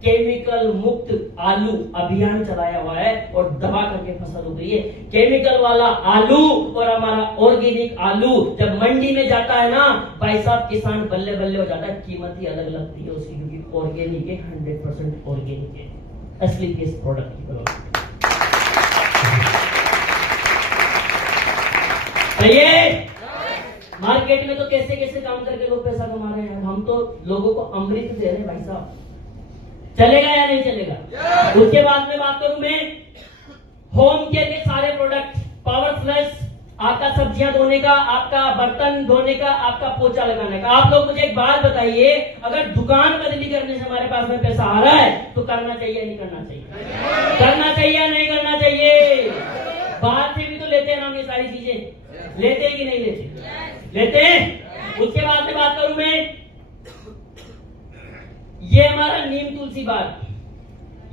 केमिकल मुक्त आलू अभियान चलाया हुआ है और दबा करके फसल उग रही है। केमिकल वाला आलू और हमारा ऑर्गेनिक आलू जब मंडी में जाता है ना भाई साहब, किसान बल्ले बल्ले हो जाता है। कीमत ही अलग लगती है उसकी, क्योंकि ऑर्गेनिक है, 100% ऑर्गेनिक है, असली के इस प्रोडक्ट की तरह। मार्केट में तो कैसे कैसे काम करके लोग पैसा कमा रहे हैं, हम तो लोगों को अमृत दे रहे हैं भाई साहब। चलेगा या नहीं चलेगा? उसके बाद में बात करूं मैं होम केयर के सारे प्रोडक्ट, पावर फ्लश, आपका सब्जियां धोने का, आपका बर्तन धोने का, आपका पोछा लगाने का। आप लोग मुझे एक बात बताइए, अगर दुकान बदली करने से हमारे पास में पैसा आ रहा है तो करना चाहिए या नहीं करना चाहिए? करना चाहिए या नहीं करना चाहिए? बाहर से भी तो लेते हैं हम ये सारी चीजें, लेते हैं कि नहीं लेते? लेते हैं। उसके बाद में बात करूं मैं, ये हमारा नीम तुलसी बाग,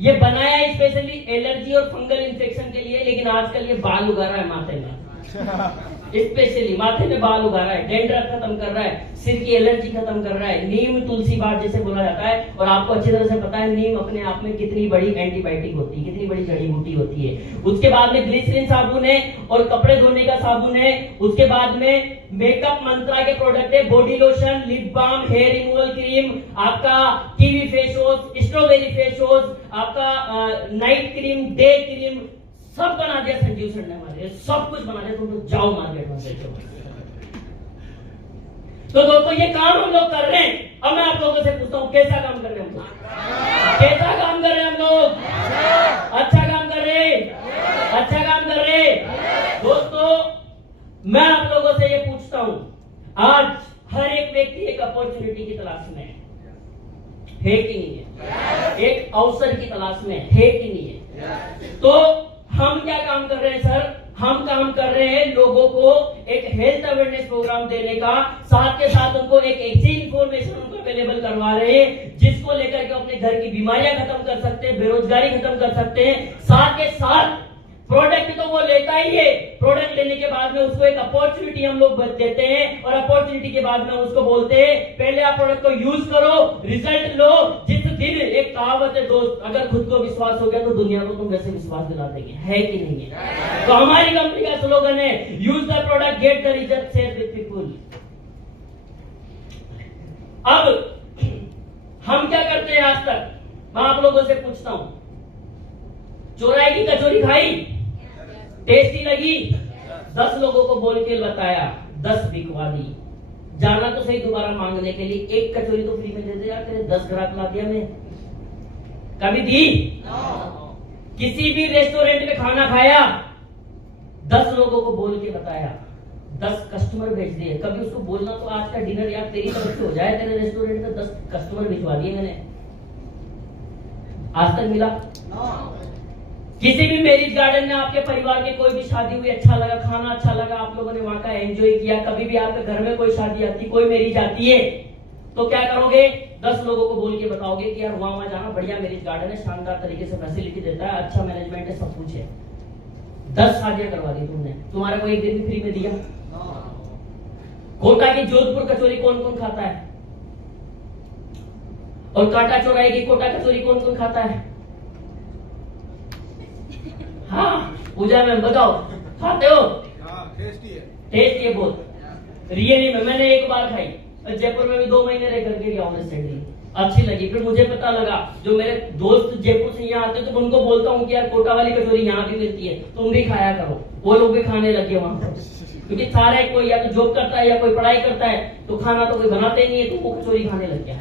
ये बनाया है स्पेशली एलर्जी और फंगल इन्फेक्शन के लिए, लेकिन आजकल ये बाल उगा रहा है माथे में, स्पेशली माथे में बाल उगा रहा है, डेंड्रफ खत्म कर रहा है, सिर की एलर्जी खत्म कर रहा है। नीम तुलसी बाग जिसे बोला जाता है, और आपको अच्छी तरह से पता है नीम अपने आप में कितनी बड़ी एंटीबायोटिक होती है, कितनी बड़ी जड़ी बूटी होती है। उसके बाद में ग्लिसरीन साबुन है और कपड़े धोने का साबुन है। उसके बाद में मेकअप मंत्रा के प्रोडक्ट है, body lotion, lip balm, hair removal cream, आपका kiwi face wash, strawberry face wash, आपका नाइट क्रीम, डे क्रीम, सब बना दिया संजीव सर ने हमारे, सब कुछ बना दिया। तुम जाओ मार्केट में बेचो। तो दोस्तों ये काम हम लोग कर रहे हैं। अब मैं आप लोगों से पूछता हूं, कैसा काम कर रहे हैं हम लोग? कैसा काम कर रहे हैं हम लोग? अच्छा काम कर रहे हैं, अच्छा काम कर रहे हैं। दोस्तों मैं आप लोगों से ये पूछता हूं, आज हर एक व्यक्ति एक अपॉर्चुनिटी की तलाश में है कि नहीं है? एक अवसर की तलाश में है कि नहीं है? तो हम क्या काम कर रहे हैं सर? हम काम कर रहे हैं लोगों को एक हेल्थ अवेयरनेस प्रोग्राम देने का, साथ के साथ उनको एक ऐसी इंफॉर्मेशन उनको अवेलेबल करवा रहे हैं जिसको लेकर के अपने घर की बीमारियां खत्म कर सकते हैं, बेरोजगारी खत्म कर सकते हैं। साथ के साथ प्रोडक्ट तो वो लेता ही है, प्रोडक्ट लेने के बाद में उसको एक अपॉर्चुनिटी हम लोग देते हैं, और अपॉर्चुनिटी के बाद में उसको बोलते हैं पहले आप प्रोडक्ट को यूज करो, रिजल्ट लो। जिस दिन, एक कहावत है दोस्त, अगर खुद को विश्वास हो गया तो दुनिया को तुम वैसे विश्वास दिला देंगे, है कि नहीं है? तो हमारी कंपनी का स्लोगन है, use the product, get the result, share with people. अब हम क्या करते हैं आज तक, मैं आप लोगों से पूछता हूं, चौराहे की कचौरी खाई, टेस्टी लगी, 10 लोगों को बोल के बताया, 10 बिकवा दी। जाना तो सही दोबारा मांगने के लिए, एक कचौरी तो फ्री में दे दे यार, तेरे 10 ग्राहक ला दिया मैं, कभी दी? किसी भी रेस्टोरेंट में खाना खाया, 10 लोगों को बोल के बताया, 10 कस्टमर भेज दिए। कभी उसको बोलना तो आज का डिनर यार तेरी तरफ से हो जाए, तेरे रेस्टोरेंट में 10 कस्टमर भिजवा दिए मैंने, आज तक मिला? किसी भी मैरिज गार्डन में आपके परिवार की कोई भी शादी हुई, अच्छा लगा, खाना अच्छा लगा, आप लोगों ने वहां का एंजॉय किया, कभी भी आपके घर में कोई शादी आती, कोई मैरिज आती है, तो क्या करोगे? 10 लोगों को बोल के बताओगे कि यार वहां जाना, बढ़िया मैरिज गार्डन है, शानदार तरीके से फैसिलिटी देता है, अच्छा मैनेजमेंट है, सब कुछ है। 10 शादियां करवा दी तुमने, तुम्हारा कोई एक दिन भी फ्री में दिया? कोटा की जोधपुर कचौरी कौन कौन खाता है? और कांटा चौराहे की कोटा कचौरी कौन कौन खाता है? हाँ पूजा में बताओ, खाते हो? टेस्टी है बहुत, रियली में। मैंने एक बार खाई, जयपुर में भी 2 महीने रह करके गया हूँ रिसेंटली, अच्छी लगी। फिर मुझे पता लगा, जो मेरे दोस्त जयपुर से यहाँ आते तो उनको बोलता हूँ कि यार कोटा वाली कचौरी यहाँ भी मिलती है, तुम भी खाया करो। वो लोग भी खाने लगे वहां पर, क्योंकि सारे कोई या तो जॉब करता है या कोई पढ़ाई करता है, तो खाना तो कोई बनाते नहीं है, तो वो कचौरी खाने लग गया।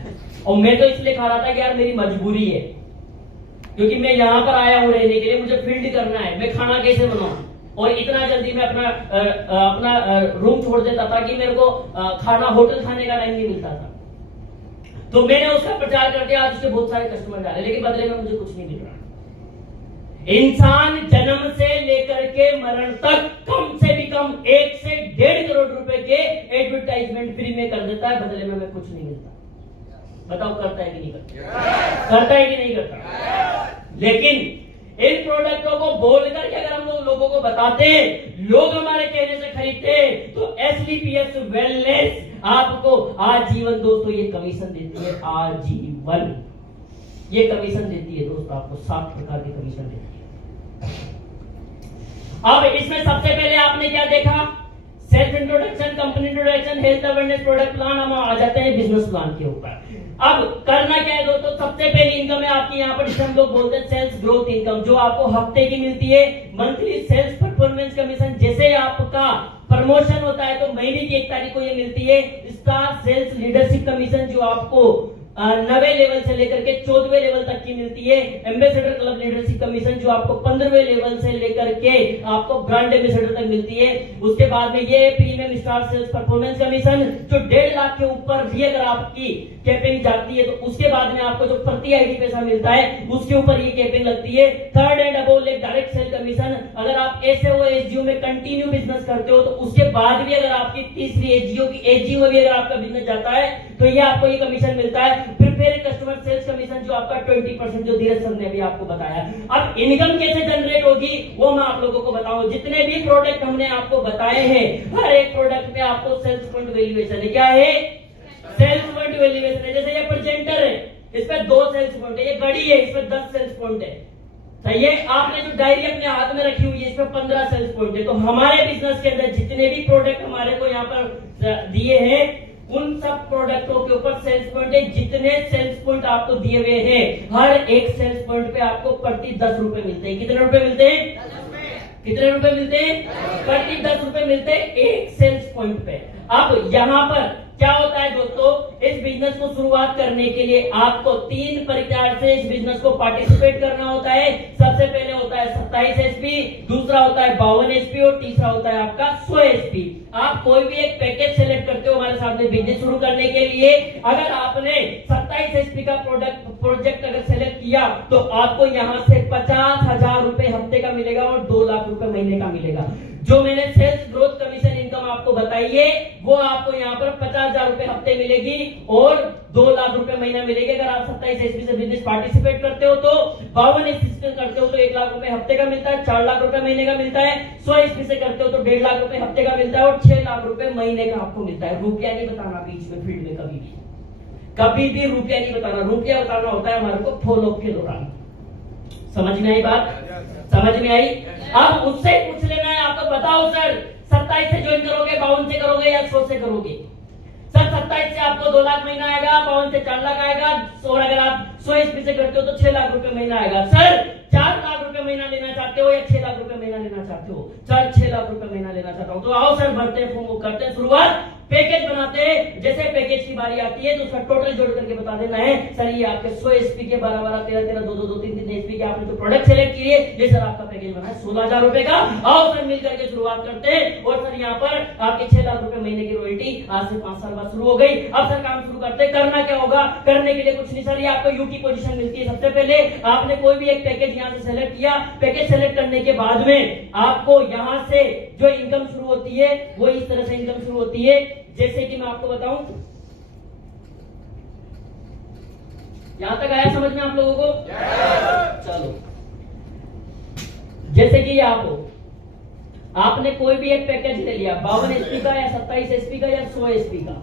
और मैं तो इसलिए खा रहा था कि यार मेरी मजबूरी है, क्योंकि मैं यहाँ पर आया हूँ रहने के लिए, मुझे फील्ड करना है, मैं खाना कैसे बनाऊं? और इतना जल्दी मैं अपना रूम छोड़ देता था कि मेरे को खाना होटल खाने का टाइम नहीं मिलता था। तो मैंने उसका प्रचार करके आज उसके बहुत सारे कस्टमर डाले, लेकिन बदले में मुझे कुछ नहीं मिल रहा। इंसान जन्म से लेकर के मरण तक कम से भी कम 1 से 1.5 करोड़ रुपए के एडवर्टाइजमेंट फ्री में कर देता है, बदले में हमें कुछ नहीं मिलता। बताओ करता है कि नहीं करता? करता है कि नहीं करता? लेकिन इन प्रोडक्टों को बोल करके अगर हम लोग लोगों को बताते, लोग हमारे कहने से खरीदते, तो एसलीपीएस वेलनेस आपको आजीवन दोस्तों ये कमीशन देती है। आजीवन ये कमीशन देती है दोस्तों, आपको 7 प्रकार की कमीशन देती है। अब इसमें सबसे पहले आपने क्या देखा? Self introduction, company introduction, health awareness, product plan. हम आ जाते हैं बिजनेस प्लान के ऊपर। अब करना क्या है दोस्तों? सबसे पहली इनकम है आपकी यहाँ पर, जिसे हम लोग बोलते हैं सेल्स ग्रोथ इनकम, जो आपको हफ्ते की मिलती है। मंथली सेल्स परफॉर्मेंस कमीशन, जैसे आपका प्रमोशन होता है तो महीने की 1 तारीख को ये मिलती है। स्टार सेल्स लीडरशिप कमीशन, जो आपको 9वें लेवल से लेकर के 14वें लेवल तक की मिलती है। एम्बेसडर क्लब लीडरशिप कमीशन, जो आपको 15वें लेवल से लेकर के आपको ब्रांड एम्बेसडर तक मिलती है। उसके बाद में ये premium star sales performance commission, जो 1.5 लाख के ऊपर भी अगर आपकी कैपिंग जाती है तो उसके बाद में आपको जो प्रति आईडी पैसा मिलता है उसके ऊपर ये कैपिंग लगती है। Third and above leg direct sale commission, अगर आप एसओ एसजीओ में कंटिन्यू बिजनेस करते हो तो उसके बाद भी अगर आपकी तीसरी एसजीओ में भी अगर आपका बिजनेस जाता है तो ये आपको ये कमीशन मिलता है। प्रिपेयर कस्टमर सेल्स कमीशन, जो आपका 20%, जो धीरज सर ने भी आपको बताया। अब इनकम कैसे जनरेट होगी वो मैं आप लोगों को बताऊं। जितने भी प्रोडक्ट हमने आपको बताए हैं, हर एक प्रोडक्ट में आपको सेल्स पॉइंट वैल्यूएशन है। क्या है? सेल्स पॉइंट वैल्यूएशन है। जैसे ये प्रेजेंटर है, इस पे 2 सेल्स पॉइंट है। ये घड़ी है, इस पे 10 सेल्स पॉइंट है। सही है? आपने जो डायरी अपने हाथ में रखी हुई है, इस पे 15 सेल्स पॉइंट है। तो हमारे बिजनेस के अंदर जितने भी प्रोडक्ट हमारे को यहाँ पर दिए हैं, उन सब प्रोडक्टों के ऊपर सेल्स पॉइंट है। जितने सेल्स पॉइंट आपको दिए हुए हैं, हर एक सेल्स पॉइंट पे आपको प्रति 10 रुपए मिलते हैं। कितने रुपए मिलते हैं? कितने रुपए मिलते हैं? प्रति 10 रुपए मिलते हैं एक सेल्स पॉइंट पे। अब यहाँ पर क्या होता है दोस्तों, इस बिजनेस को शुरुआत करने के लिए आपको 3 प्रकार से इस बिजनेस को पार्टिसिपेट करना होता है। सबसे पहले होता है 27 एसपी, दूसरा होता है 52 एसपी और तीसरा होता है आपका 100 एसपी। आप कोई भी एक पैकेज सेलेक्ट करते हो हमारे साथ में बिजनेस शुरू करने के लिए। अगर आपने 27 एसपी का प्रोजेक्ट अगर सेलेक्ट किया तो आपको यहाँ से 50,000 रुपए हफ्ते का मिलेगा और 2 लाख रुपए महीने का मिलेगा। जो मैंने सेल्स ग्रोथ कमीशन इनकम आपको बताई है वो आपको यहाँ पर 50,000 रुपए हफ्ते मिलेगी और 2 लाख रुपए महीना मिलेगी। अगर आप 27 एसपी से बिजनेस पार्टिसिपेट करते हो तो 52 एसपी करते हो तो 1 लाख रुपए हफ्ते का मिलता है, 4 लाख रुपए महीने का मिलता है। 100 एसपी से करते हो तो 1.5 लाख रुपए हफ्ते का मिलता है और 6 लाख रुपए महीने का आपको मिलता है। रुपया नहीं बताना बीच में फील्ड में, कभी भी रुपया नहीं बताना। रुपया बताना होता है हमारे को फॉलो के दौरान। समझ में आई बात? समझ में आई? अब उससे पूछ लेना है आपको, बताओ सर 27 से ज्वाइन करोगे, 52 से करोगे या 100 से करोगे? सर 27 से आपको 2 लाख महीना आएगा, 52 से 4 लाख आएगा और अगर आप 100 एसपी से करते हो तो 6 लाख रुपए महीना आएगा। सर 4 लाख रुपए महीना लेना चाहते हो या 6 लाख रुपए महीना लेना चाहते हो? सर 6 लाख रुपए महीना लेना चाहता हूं। तो आओ सर भरते हैं फॉर्म, करते हैं शुरुआत, पैकेज बनाते हैं। जैसे पैकेज की बारी आती है तो उसका टोटल जोड़ करके बता देना है सर ये आपके 100 एसपी के 12-12, 13-13, 2-2, 2-3 एसपी के आपने जो प्रोडक्ट सेलेक्ट किए, ये सर आपका पैकेज बना है 16,000 रुपए का। आओ सर मिल करके शुरुआत करते हैं। और सर यहाँ पर आपके 6 लाख रुपए महीने की रॉयल्टी आज से 5 साल बाद शुरू हो गई। अब सर काम शुरू करते हैं। करना क्या होगा? करने के लिए कुछ नहीं सर, ये आपको यूटी पोजीशन मिलती है। सबसे पहले आपने कोई भी एक पैकेज यहाँ से सेलेक्ट किया। पैकेज सेलेक्ट करने के बाद में आपको यहाँ से जो इनकम शुरू होती है वो इस तरह से इनकम शुरू होती है। जैसे कि मैं आपको बताऊं, यहां तक आया समझ में आप लोगों को? चलो, जैसे कि आपने कोई भी एक पैकेज ले लिया, 52 एसपी का या 27 एसपी का या 100 एसपी का,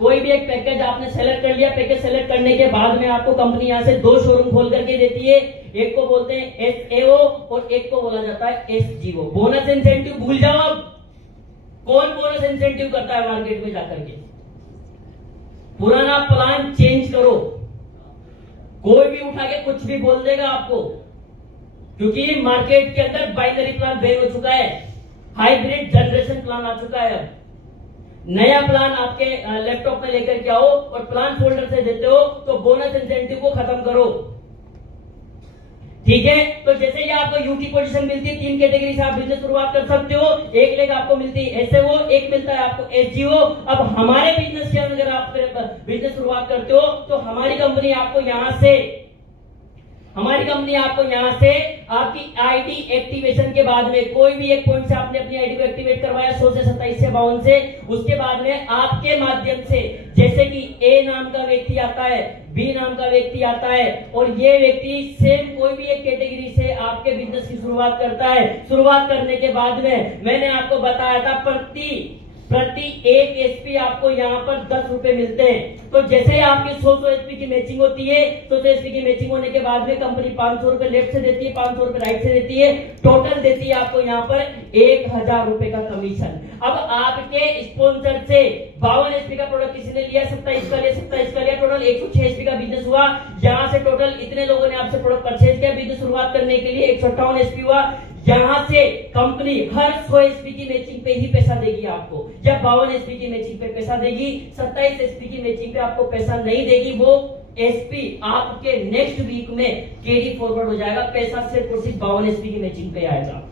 कोई भी एक पैकेज आपने सेलेक्ट कर लिया। पैकेज सेलेक्ट करने के बाद में आपको कंपनी यहां से 2 शोरूम खोल करके देती है। एक को बोलते हैं एसएओ और एक को बोला जाता है एसजीओ। बोनस इंसेंटिव भूल जाओ। अब कौन बोनस इंसेंटिव करता है मार्केट में जाकर के? पुराना प्लान चेंज करो। कोई भी उठा के कुछ भी बोल देगा आपको, क्योंकि मार्केट के अंदर बाइनरी प्लान बैन हो चुका है, हाइब्रिड जनरेशन प्लान आ चुका है। अब नया प्लान आपके लैपटॉप में लेकर के आओ और प्लान फोल्डर से देते हो तो बोनस इंसेंटिव को खत्म करो। ठीक है? तो जैसे ही आपको यूटी पोजीशन मिलती है, 3 कैटेगरी से आप बिजनेस शुरुआत कर सकते हो। एक लेग आपको मिलती है एसएओ, एक मिलता है आपको एसजीओ। अब हमारे बिजनेस के अंदर आप बिजनेस शुरुआत करते हो तो हमारी कंपनी आपको यहां से हमारी कंपनी आपको यहाँ से आपकी आईडी एक्टिवेशन के बाद में कोई भी एक पॉइंट से आपने अपनी आईडी को एक्टिवेट करवाया 100 से 27 से 52 से, उसके बाद में आपके माध्यम से जैसे कि ए नाम का व्यक्ति आता है, बी नाम का व्यक्ति आता है और ये व्यक्ति सेम कोई भी एक कैटेगरी से आपके बिजनेस की शुरुआत करता है। शुरुआत करने के बाद में मैंने आपको बताया था प्रति एक एसपी आपको यहाँ पर 10 रुपए मिलते हैं। तो जैसे ही आपकी 100 एसपी की मैचिंग होती है, 100 एसपी की मैचिंग होने के बाद में कंपनी 500 रुपए लेफ्ट से देती है, 500 रुपए राइट से देती है, टोटल देती है आपको यहाँ पर 1000 रुपए का कमीशन। अब आपके स्पॉन्सर से 52 एसपी का प्रोडक्ट किसी ने लिया, 27 का लिया, 27 का लिया, टोटल 106 एसपी का बिजनेस हुआ। यहाँ से टोटल इतने लोगों ने आपसे प्रोडक्ट परचेज किया बिजनेस शुरुआत करने के लिए, 158 एसपी हुआ। यहाँ से कंपनी हर 100 एसपी की मैचिंग पे ही पैसा देगी आपको, या 52 एसपी की मैचिंग पे पैसा देगी, 27 एसपी की मैचिंग पे आपको पैसा नहीं देगी। वो एसपी आपके नेक्स्ट वीक में कैरी फॉरवर्ड हो जाएगा, पैसा सिर्फ और सिर्फ 52 एसपी की मैचिंग पे आएगा,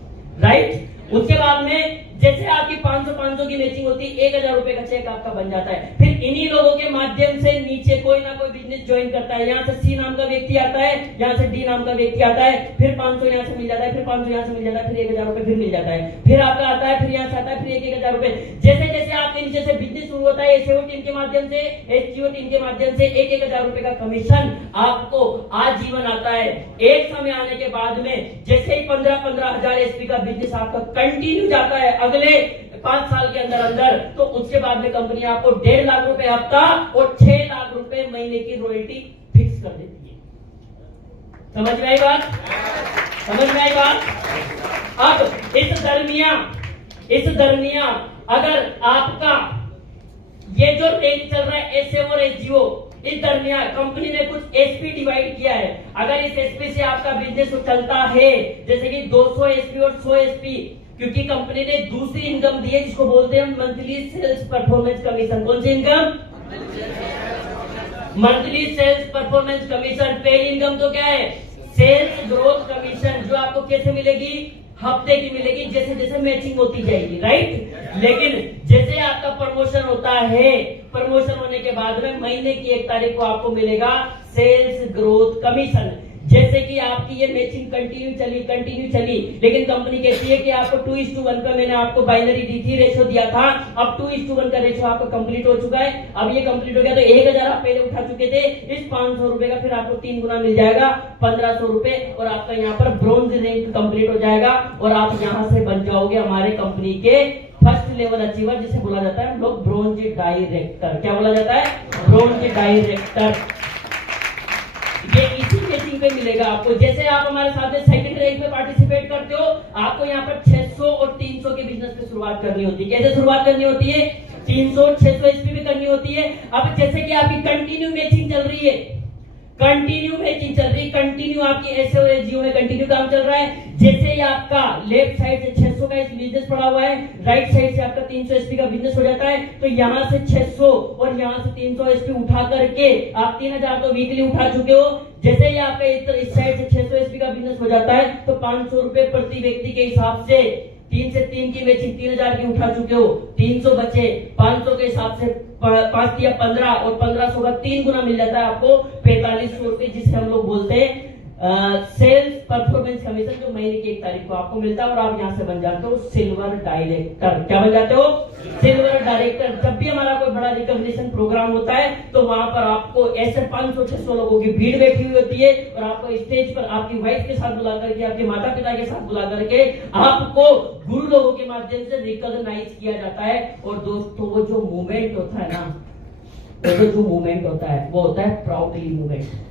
राइट। उसके बाद में जैसे आपकी 500 की मैचिंग होती है, 1000 रुपए का चेक आपका बन जाता है। फिर इन्हीं लोगों के माध्यम से नीचे कोई ना कोई बिजनेस ज्वाइन करता है। यहाँ से सी नाम का व्यक्ति आता है, यहाँ से डी नाम का व्यक्ति आता है, फिर 500 यहाँ से मिल जाता है, फिर 500 यहाँ से मिल जाता है, फिर 1000 रुपए फिर मिल जाता है, फिर आपका आता है, फिर यहाँ से आता है, फिर 1000 रुपए। जैसे जैसे आपके नीचे से बिजनेस शुरू होता है, एसईओ टीम के माध्यम से, एसजीओ टीम के माध्यम से 1000 रुपए का कमीशन आपको आजीवन आता है। एक समय आने के बाद में जैसे ही 15,000 एसपी का बिजनेस आपका कंटिन्यू जाता है अगले 5 साल के अंदर अंदर, तो उसके बाद में कंपनी आपको 1.5 लाख रुपए हफ्ता और 6 लाख रुपए महीने की रॉयल्टी फिक्स कर देती है। समझ में आई बात? समझ में आई बात? अब इस दरमियान अगर आपका ये जो रेट चल रहा है एसए और एसजीओ, इस दरमियान कंपनी ने कुछ एसपी डिवाइड किया है। अगर इस एसपी से आपका बिजनेस चलता है, जैसे कि 200 एसपी और 100 एसपी, क्योंकि कंपनी ने दूसरी इनकम दी है जिसको बोलते हैं मंथली सेल्स परफॉर्मेंस कमीशन। कौन सी income? Monthly sales performance commission. पहली इनकम तो क्या है? सेल्स ग्रोथ कमीशन, जो आपको कैसे मिलेगी? हफ्ते की मिलेगी, जैसे जैसे मैचिंग होती जाएगी, राइट। लेकिन जैसे आपका प्रमोशन होता है, प्रमोशन होने के बाद में महीने की 1 तारीख को आपको मिलेगा सेल्स ग्रोथ कमीशन। जैसे कि आपकी ये मैचिंग कंटिन्यू चली, लेकिन कंपनी कहती है कि आपको 2:1 का मैंने आपको बाइनरी दी थी, रेशो दिया था, अब 2:1 का रेशो आपका कंप्लीट हो चुका है। अब ये कंप्लीट हो गया तो 1000 आप पहले उठा चुके थे, इस 500 रुपए का फिर आपको 3 गुना मिल जाएगा, 1500 रुपए, और आपका यहाँ पर ब्रोंज रैंक कंप्लीट हो जाएगा और आप यहाँ से बन जाओगे हमारे कंपनी के फर्स्ट लेवल अचीवर, जिसे बोला जाता है हम लोग ब्रोंज डायरेक्टर। क्या बोला जाता है? Bronze director. ये इसी मैचिंग पे मिलेगा आपको। जैसे आप हमारे साथ में सेकंड रैंक में पार्टिसिपेट करते हो, आपको यहाँ पर 600 और 300 के बिजनेस पे शुरुआत करनी होती है। कैसे शुरुआत करनी होती है? 300 और 600 एसपी में करनी होती है। अब जैसे कि आपकी कंटिन्यू मैचिंग चल रही है, कंटिन्यू आपकी एसए और एसजीओ में कंटिन्यू काम चल रहा है। जैसे ही आपका लेफ्ट साइड से 600 का बिजनेस पड़ा हुआ है, राइट साइड से आपका 300 एसपी का बिजनेस हो जाता है, तो यहाँ से 600 और यहाँ से 300 एसपी उठा करके आप 3000 तो वीकली उठा चुके हो। जैसे ही आपका इस साइड से 600 एसपी का बिजनेस हो जाता है, तो 500 रुपए प्रति व्यक्ति के हिसाब से 3 से 3 की मैचिंग 3000 की उठा चुके हो, 300 बचे, 500 के हिसाब से 5 या 15 और 1500 का 3 गुना मिल जाता है आपको 4500 रुपए, जिसे हम लोग बोलते हैं सेल्स परफॉर्मेंस कमीशन, जो महीने की 1 तारीख को आपको मिलता है। और आप यहाँ से बन जाते हो सिल्वर डायरेक्टर। क्या बन जाते हो? Silver director. जब भी हमारा कोई बड़ा रिकॉग्निशन प्रोग्राम होता है, तो वहां पर आपको ऐसे 500-600 लोगों की भीड़ बैठी हुई होती है और आपको स्टेज पर आपकी वाइफ के साथ बुला करके, आपके माता पिता के साथ बुला करके आपको गुरु लोगों के माध्यम से रिकॉग्नाइज किया जाता है। और दोस्तों, वो जो मूवमेंट होता है ना, जो मूवमेंट होता है वो होता है प्राउडली मूवमेंट।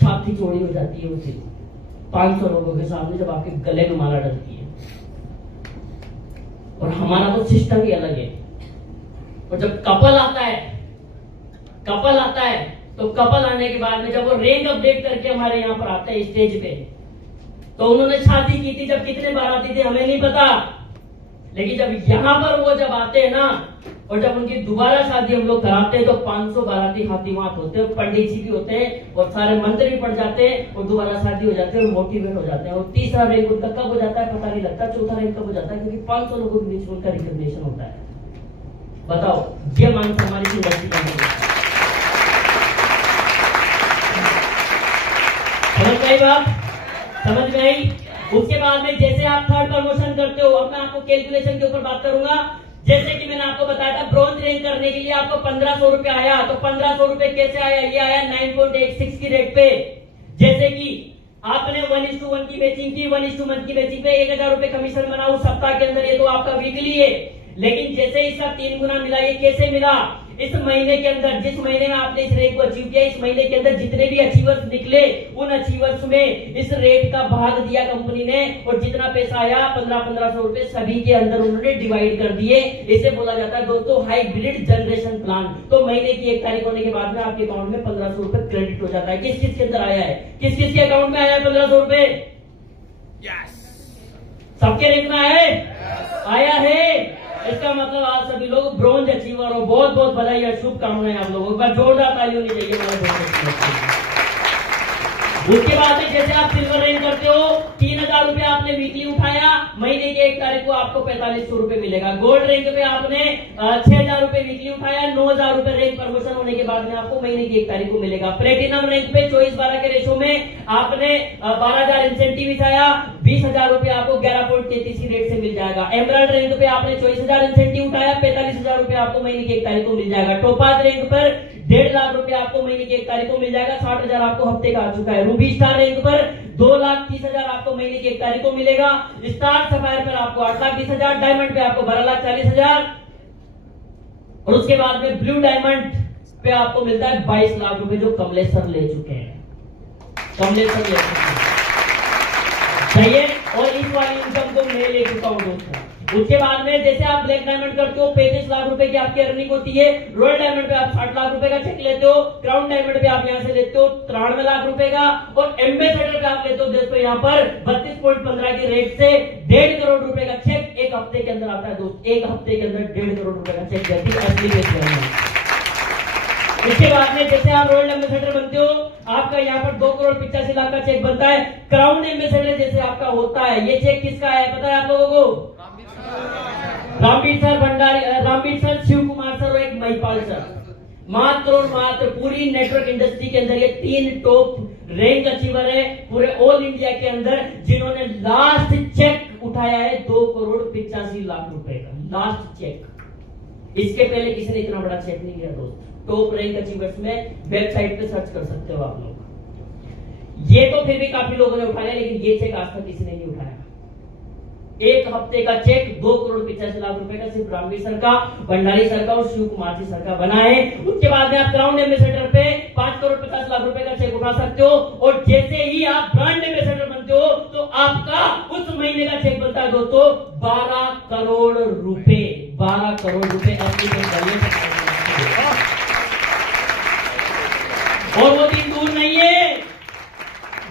छाती चौड़ी हो जाती है उसे 500 लोगों के सामने, जब आपके गले में माला डलती है। और हमारा तो सिस्टम ही अलग है। और जब कपल आता है तो कपल आने के बाद में जब वो रैंक अपडेट करके हमारे यहाँ पर आता है स्टेज पे, तो उन्होंने शादी की थी, जब कितने बाराती थे हमें नहीं पता, लेकिन जब यहाँ पर वो जब आते हैं ना, और जब उनकी दोबारा शादी हम लोग कराते हैं, तो 500 बाराती हाथीमात होते हैं, पंडित जी भी होते हैं और सारे मंत्र भी पढ़ जाते हैं, और दोबारा शादी हो जाते हैं और मोटिवेट हो जाते हैं। और तीसरा रैंक उनका कब हो जाता है पता नहीं लगता, चौथा रैंक कब हो जाता है, क्योंकि 500 लोगों के बीच में उनका रिकॉग्निशन होता है। बताओ, ये मान सम्मान की इंडस्ट्री का आप? समझ में आई? उसके बाद में जैसे आप थर्ड प्रमोशन करते हो, अब मैं आपको कैलकुलेशन के ऊपर बात करूंगा। जैसे कि मैंने आपको बताया था ब्रॉन्ज रैंक करने के लिए आपको 1500 रुपए आया, तो 1500 रुपए कैसे आया? ये आया 9.86 की रेट पे। जैसे कि आपने 1:1 की मैचिंग की, 1:1 की मैचिंग पे 1000 रुपए कमीशन बना उस सप्ताह के अंदर, ये तो आपका वीकली है। लेकिन जैसे इसका 3 गुना मिला, ये कैसे मिला? इस महीने के अंदर, जिस महीने में आपने इस रेट को अचीव किया, इस महीने के अंदर जितने भी अचीवर्स निकले, उन अचीवर्स में इस रेट का भाग दिया कंपनी ने, और जितना पैसा आया 1500 रुपए सभी के अंदर उन्होंने डिवाइड कर दिए। इसे बोला जाता है दोस्तों हाइब्रिड जनरेशन प्लान। तो महीने की 1 तारीख होने के बाद में आपके अकाउंट में 1500 रुपए क्रेडिट हो जाता है। किस किस के अंदर आया है? किस किस के अकाउंट में आया है 1500 रुपए? सबके रैंक में आया है? आया है। इसका मतलब आप सभी लोग ब्रॉन्ज अचीवर हो। बहुत बहुत बधाई और शुभकामनाएं आप लोगों को। जोरदार ताली होनी चाहिए। उसके बाद में जैसे आप सिल्वर रैंक करते हो, 3000 रुपए आपने वीकली उठाया, महीने की 1 तारीख को आपको 4500 रुपए मिलेगा। गोल्ड रैंक पे आपने 6000 रुपए वीकली उठाया, 9000 रुपए रैंक प्रमोशन होने के बाद में आपको महीने की 1 तारीख को मिलेगा। प्लेटिनम रैंक पे 24/12 के रेशो में आपने 12000 इंसेंटिव उठाया, 20000 रुपए आपको 11.33 रेट से मिल जाएगा। एमराल्ड रैंक पे आपने 24000 इंसेंटिव उठाया, 45000 रुपए आपको महीने की 1 तारीख को मिल जाएगा। टोपाज रैंक पर 1.5 लाख रुपए आपको महीने की 1 तारीख को मिल जाएगा, 60,000 आपको हफ्ते का आ चुका है। रूबी स्टार रैंक पर 2,30,000 आपको महीने की 1 तारीख को मिलेगा। स्टार सफायर पर आपको 8,20,000, डायमंड पे आपको 12,40,000, और उसके बाद में ब्लू डायमंड पे आपको मिलता है 22 लाख रुपए, जो कमलेश सर ले चुके हैं। कमलेश सर ले चुके हैं, सही है। और इस वाली इनकम को मैं ले चुका हूं दोस्तों। उसके बाद में जैसे आप ब्लैक डायमंड करते हो, 35 लाख रुपए की आपकी अर्निंग होती है। रॉयल डायमंड पे आप 60 लाख रुपए का चेक लेते हो। क्राउन डायमंड पे आप यहाँ से लेते हो 93 लाख रुपए का, और एम्बेसडर पे आप लेते हो दोस्तों यहाँ पर 32.15 के रेट से 1.5 करोड़ रुपए का चेक एक हफ्ते के अंदर आता है दोस्त। एक हफ्ते के अंदर 1.5 करोड़ रुपए का चेक देती है एप्लीकेशन में। इसके बाद में जैसे आप रॉयल एम्बेसडर बनते हो, आपका यहाँ पर 2,85,00,000 का चेक बनता है। क्राउन एम्बेसडर जैसे आपका होता है, ये चेक किसका है पता है आप लोगों को? Ramveer sir Bhandari, Ramveer sir, Shiv Kumar sir और एक महिपाल सर। मात्र और मात्र पूरी नेटवर्क इंडस्ट्री के अंदर ये 3 टॉप रैंक अचीवर है पूरे ऑल इंडिया के अंदर, जिन्होंने लास्ट चेक उठाया है 2,85,00,000 रुपए का लास्ट चेक। इसके पहले किसी ने इतना बड़ा चेक नहीं किया दोस्त। टॉप रैंक अचीवर्स में वेबसाइट पे सर्च कर सकते हो आप लोग। ये तो फिर भी काफी लोगों ने उठाया, लेकिन ये चेक आज तक किसी ने नहीं उठाया। एक हफ्ते का चेक 2,85,00,000 रुपए का सिर्फ रामवीर सर का, भंडारी सर का और शिव कुमार जी सर का बना है। उसके बाद में आप क्राउन एम्बेसडर पे 5,50,00,000 रुपए का चेक उठा सकते हो, और जैसे ही आप ब्रांड एम्बेसडर बनते हो तो आपका उस महीने का चेक बनता है दोस्तों 12 करोड़ रुपए। 12 करोड़ रुपए एप्लीकेशन करिए। और वो दिन दूर नहीं है,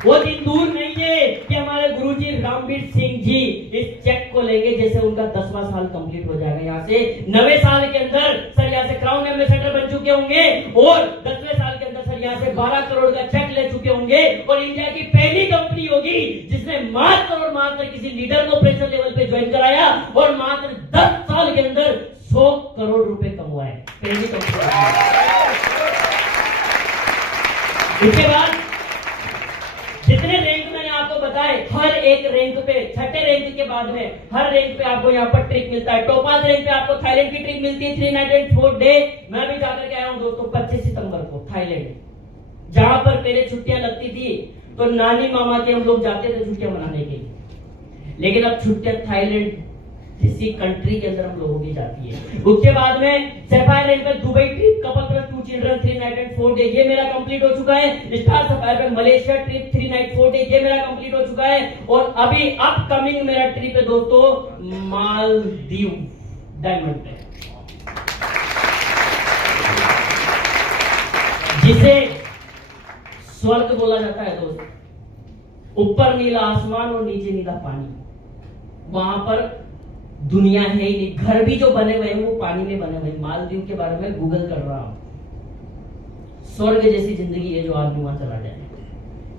वो दिन दूर नहीं है कि हमारे गुरुजी रामवीर सिंह जी इस चेक को लेंगे जैसे उनका 10वां साल कंप्लीट हो जाएगा। यहाँ से 9वें साल के अंदर सर यहाँ से क्राउन एम्बेसडर बन चुके होंगे, और 10वें साल के अंदर सर यहाँ से 12 करोड़ का चेक ले चुके होंगे, और इंडिया की पहली कंपनी होगी जिसने मात्र और मात्र किसी लीडर को प्रेशर लेवल पे ज्वाइन कराया, और मात्र 10 साल के अंदर 100 करोड़ रुपए कमाए। पहली कंपनी। इसके बाद जितने रैंक मैंने आपको बताए, हर एक रैंक पे, छठे रैंक के बाद में हर रैंक पे आपको यहाँ पर ट्रिप मिलता है। टोपाज रैंक पे आपको थाईलैंड की ट्रिप मिलती है 3 नाइट एंड 4 डे। मैं भी जाकर के आया हूँ दोस्तों 25 सितंबर को थाईलैंड, जहां पर पहले छुट्टियां लगती थी तो नानी मामा के हम लोग जाते थे छुट्टियां मनाने के लिए, लेकिन अब छुट्टियां थाईलैंड किसी कंट्री के अंदर हम लोगों की जाती है। उसके बाद में सफायर रैंक पे Dubai trip couple plus 2 children 3 night and 4 day, ये मेरा कंप्लीट हो चुका है। स्टार सफायर पे मलेशिया ट्रिप 3 नाइट 4 डे, ये मेरा कंप्लीट हो चुका है। और अभी अपकमिंग मेरा ट्रिप है दोस्तों मालदीव डायमंड पे, जिसे स्वर्ग बोला जाता है दोस्त। ऊपर नीला आसमान और नीचे नीला पानी, वहां पर दुनिया है ही नहीं। घर भी जो बने हुए हैं वो पानी में बने हुए हैं। मालदीव के बारे में गूगल कर रहा हूं, स्वर्ग जैसी जिंदगी है जो आदमी वहां चला जाए।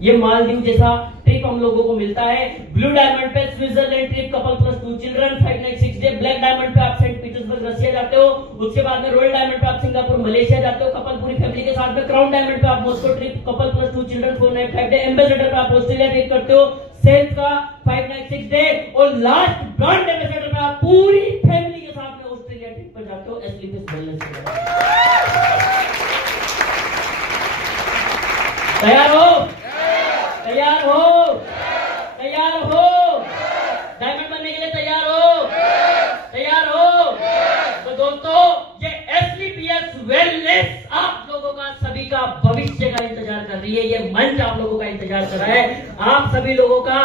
ये मालदीव जैसा ट्रिप हम लोगों को मिलता है। ब्लू डायमंड पे Switzerland trip couple plus 2 children 5 night 6 day. Black diamond पे आप सेंट पीटर्सबर्ग जोहान्सबर्ग रसिया जाते हो, उसके बाद में रॉयल डायमंड पे आप सिंगापुर मलेशिया जाते हो कपल पूरी फैमिली के साथ में, क्राउन डायमंड पे आप Moscow trip couple plus 2 children 4 night 5 day, ambassador पे आप ऑस्ट्रेलिया ट्रिप करते हो, सेल्स का 5 नाइट 6 डे, और लास्ट ब्रांड एम्बेसडर पे आप पूरी फैमिली के साथ में ऑस्ट्रेलिया ट्रिप पर जाते हो एस्लीपिस वेलनेस के। तैयार हो? तैयार हो? तैयार हो? डायमंड बनने के लिए तैयार हो? तैयार हो? तो दोस्तों ये एसलीपीएस वेलनेस आप लोगों का सभी का भविष्य का इंतजार कर रही है, ये मंच आप लोगों का इंतजार कर रहा है। आप सभी लोगों का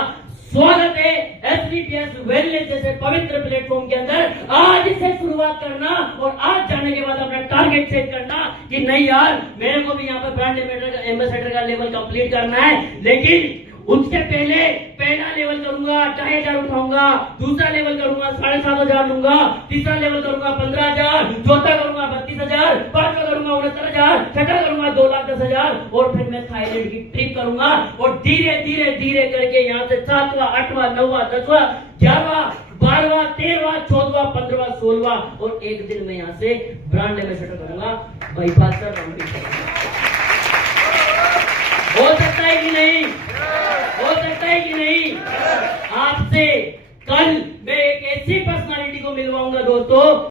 स्वागत है एसलीपीएस वेलनेस जैसे पवित्र प्लेटफॉर्म के अंदर। आज से शुरुआत करना और आज जाने के बाद अपना टारगेट सेट करना कि नहीं यार मेरे को भी यहाँ पर ब्रांड एम्बेसडर का लेवल कंप्लीट करना है, लेकिन उसके पहले पहला लेवल करूंगा 2,500 उठाऊंगा, दूसरा लेवल करूंगा 7,500 लूंगा, तीसरा लेवल करूंगा 15,000, चौथा करूंगा 32,000, पांचवा करूंगा 69,000, छठा करूंगा 2,10,000 और फिर मैं थाईलैंड की ट्रिप करूंगा और धीरे धीरे धीरे करके यहाँ से 7वां 8वां 9वां 10वां 11वां 12वां 13वां 14वां 15वां 16वां और एक दिन में यहाँ से ब्रांड एम्बेसडर करूंगा, बाईपास कर हो सकता है कि नहीं? हो सकता है कि नहीं? आपसे कल मैं एक ऐसी पर्सनालिटी को मिलवाऊंगा दोस्तों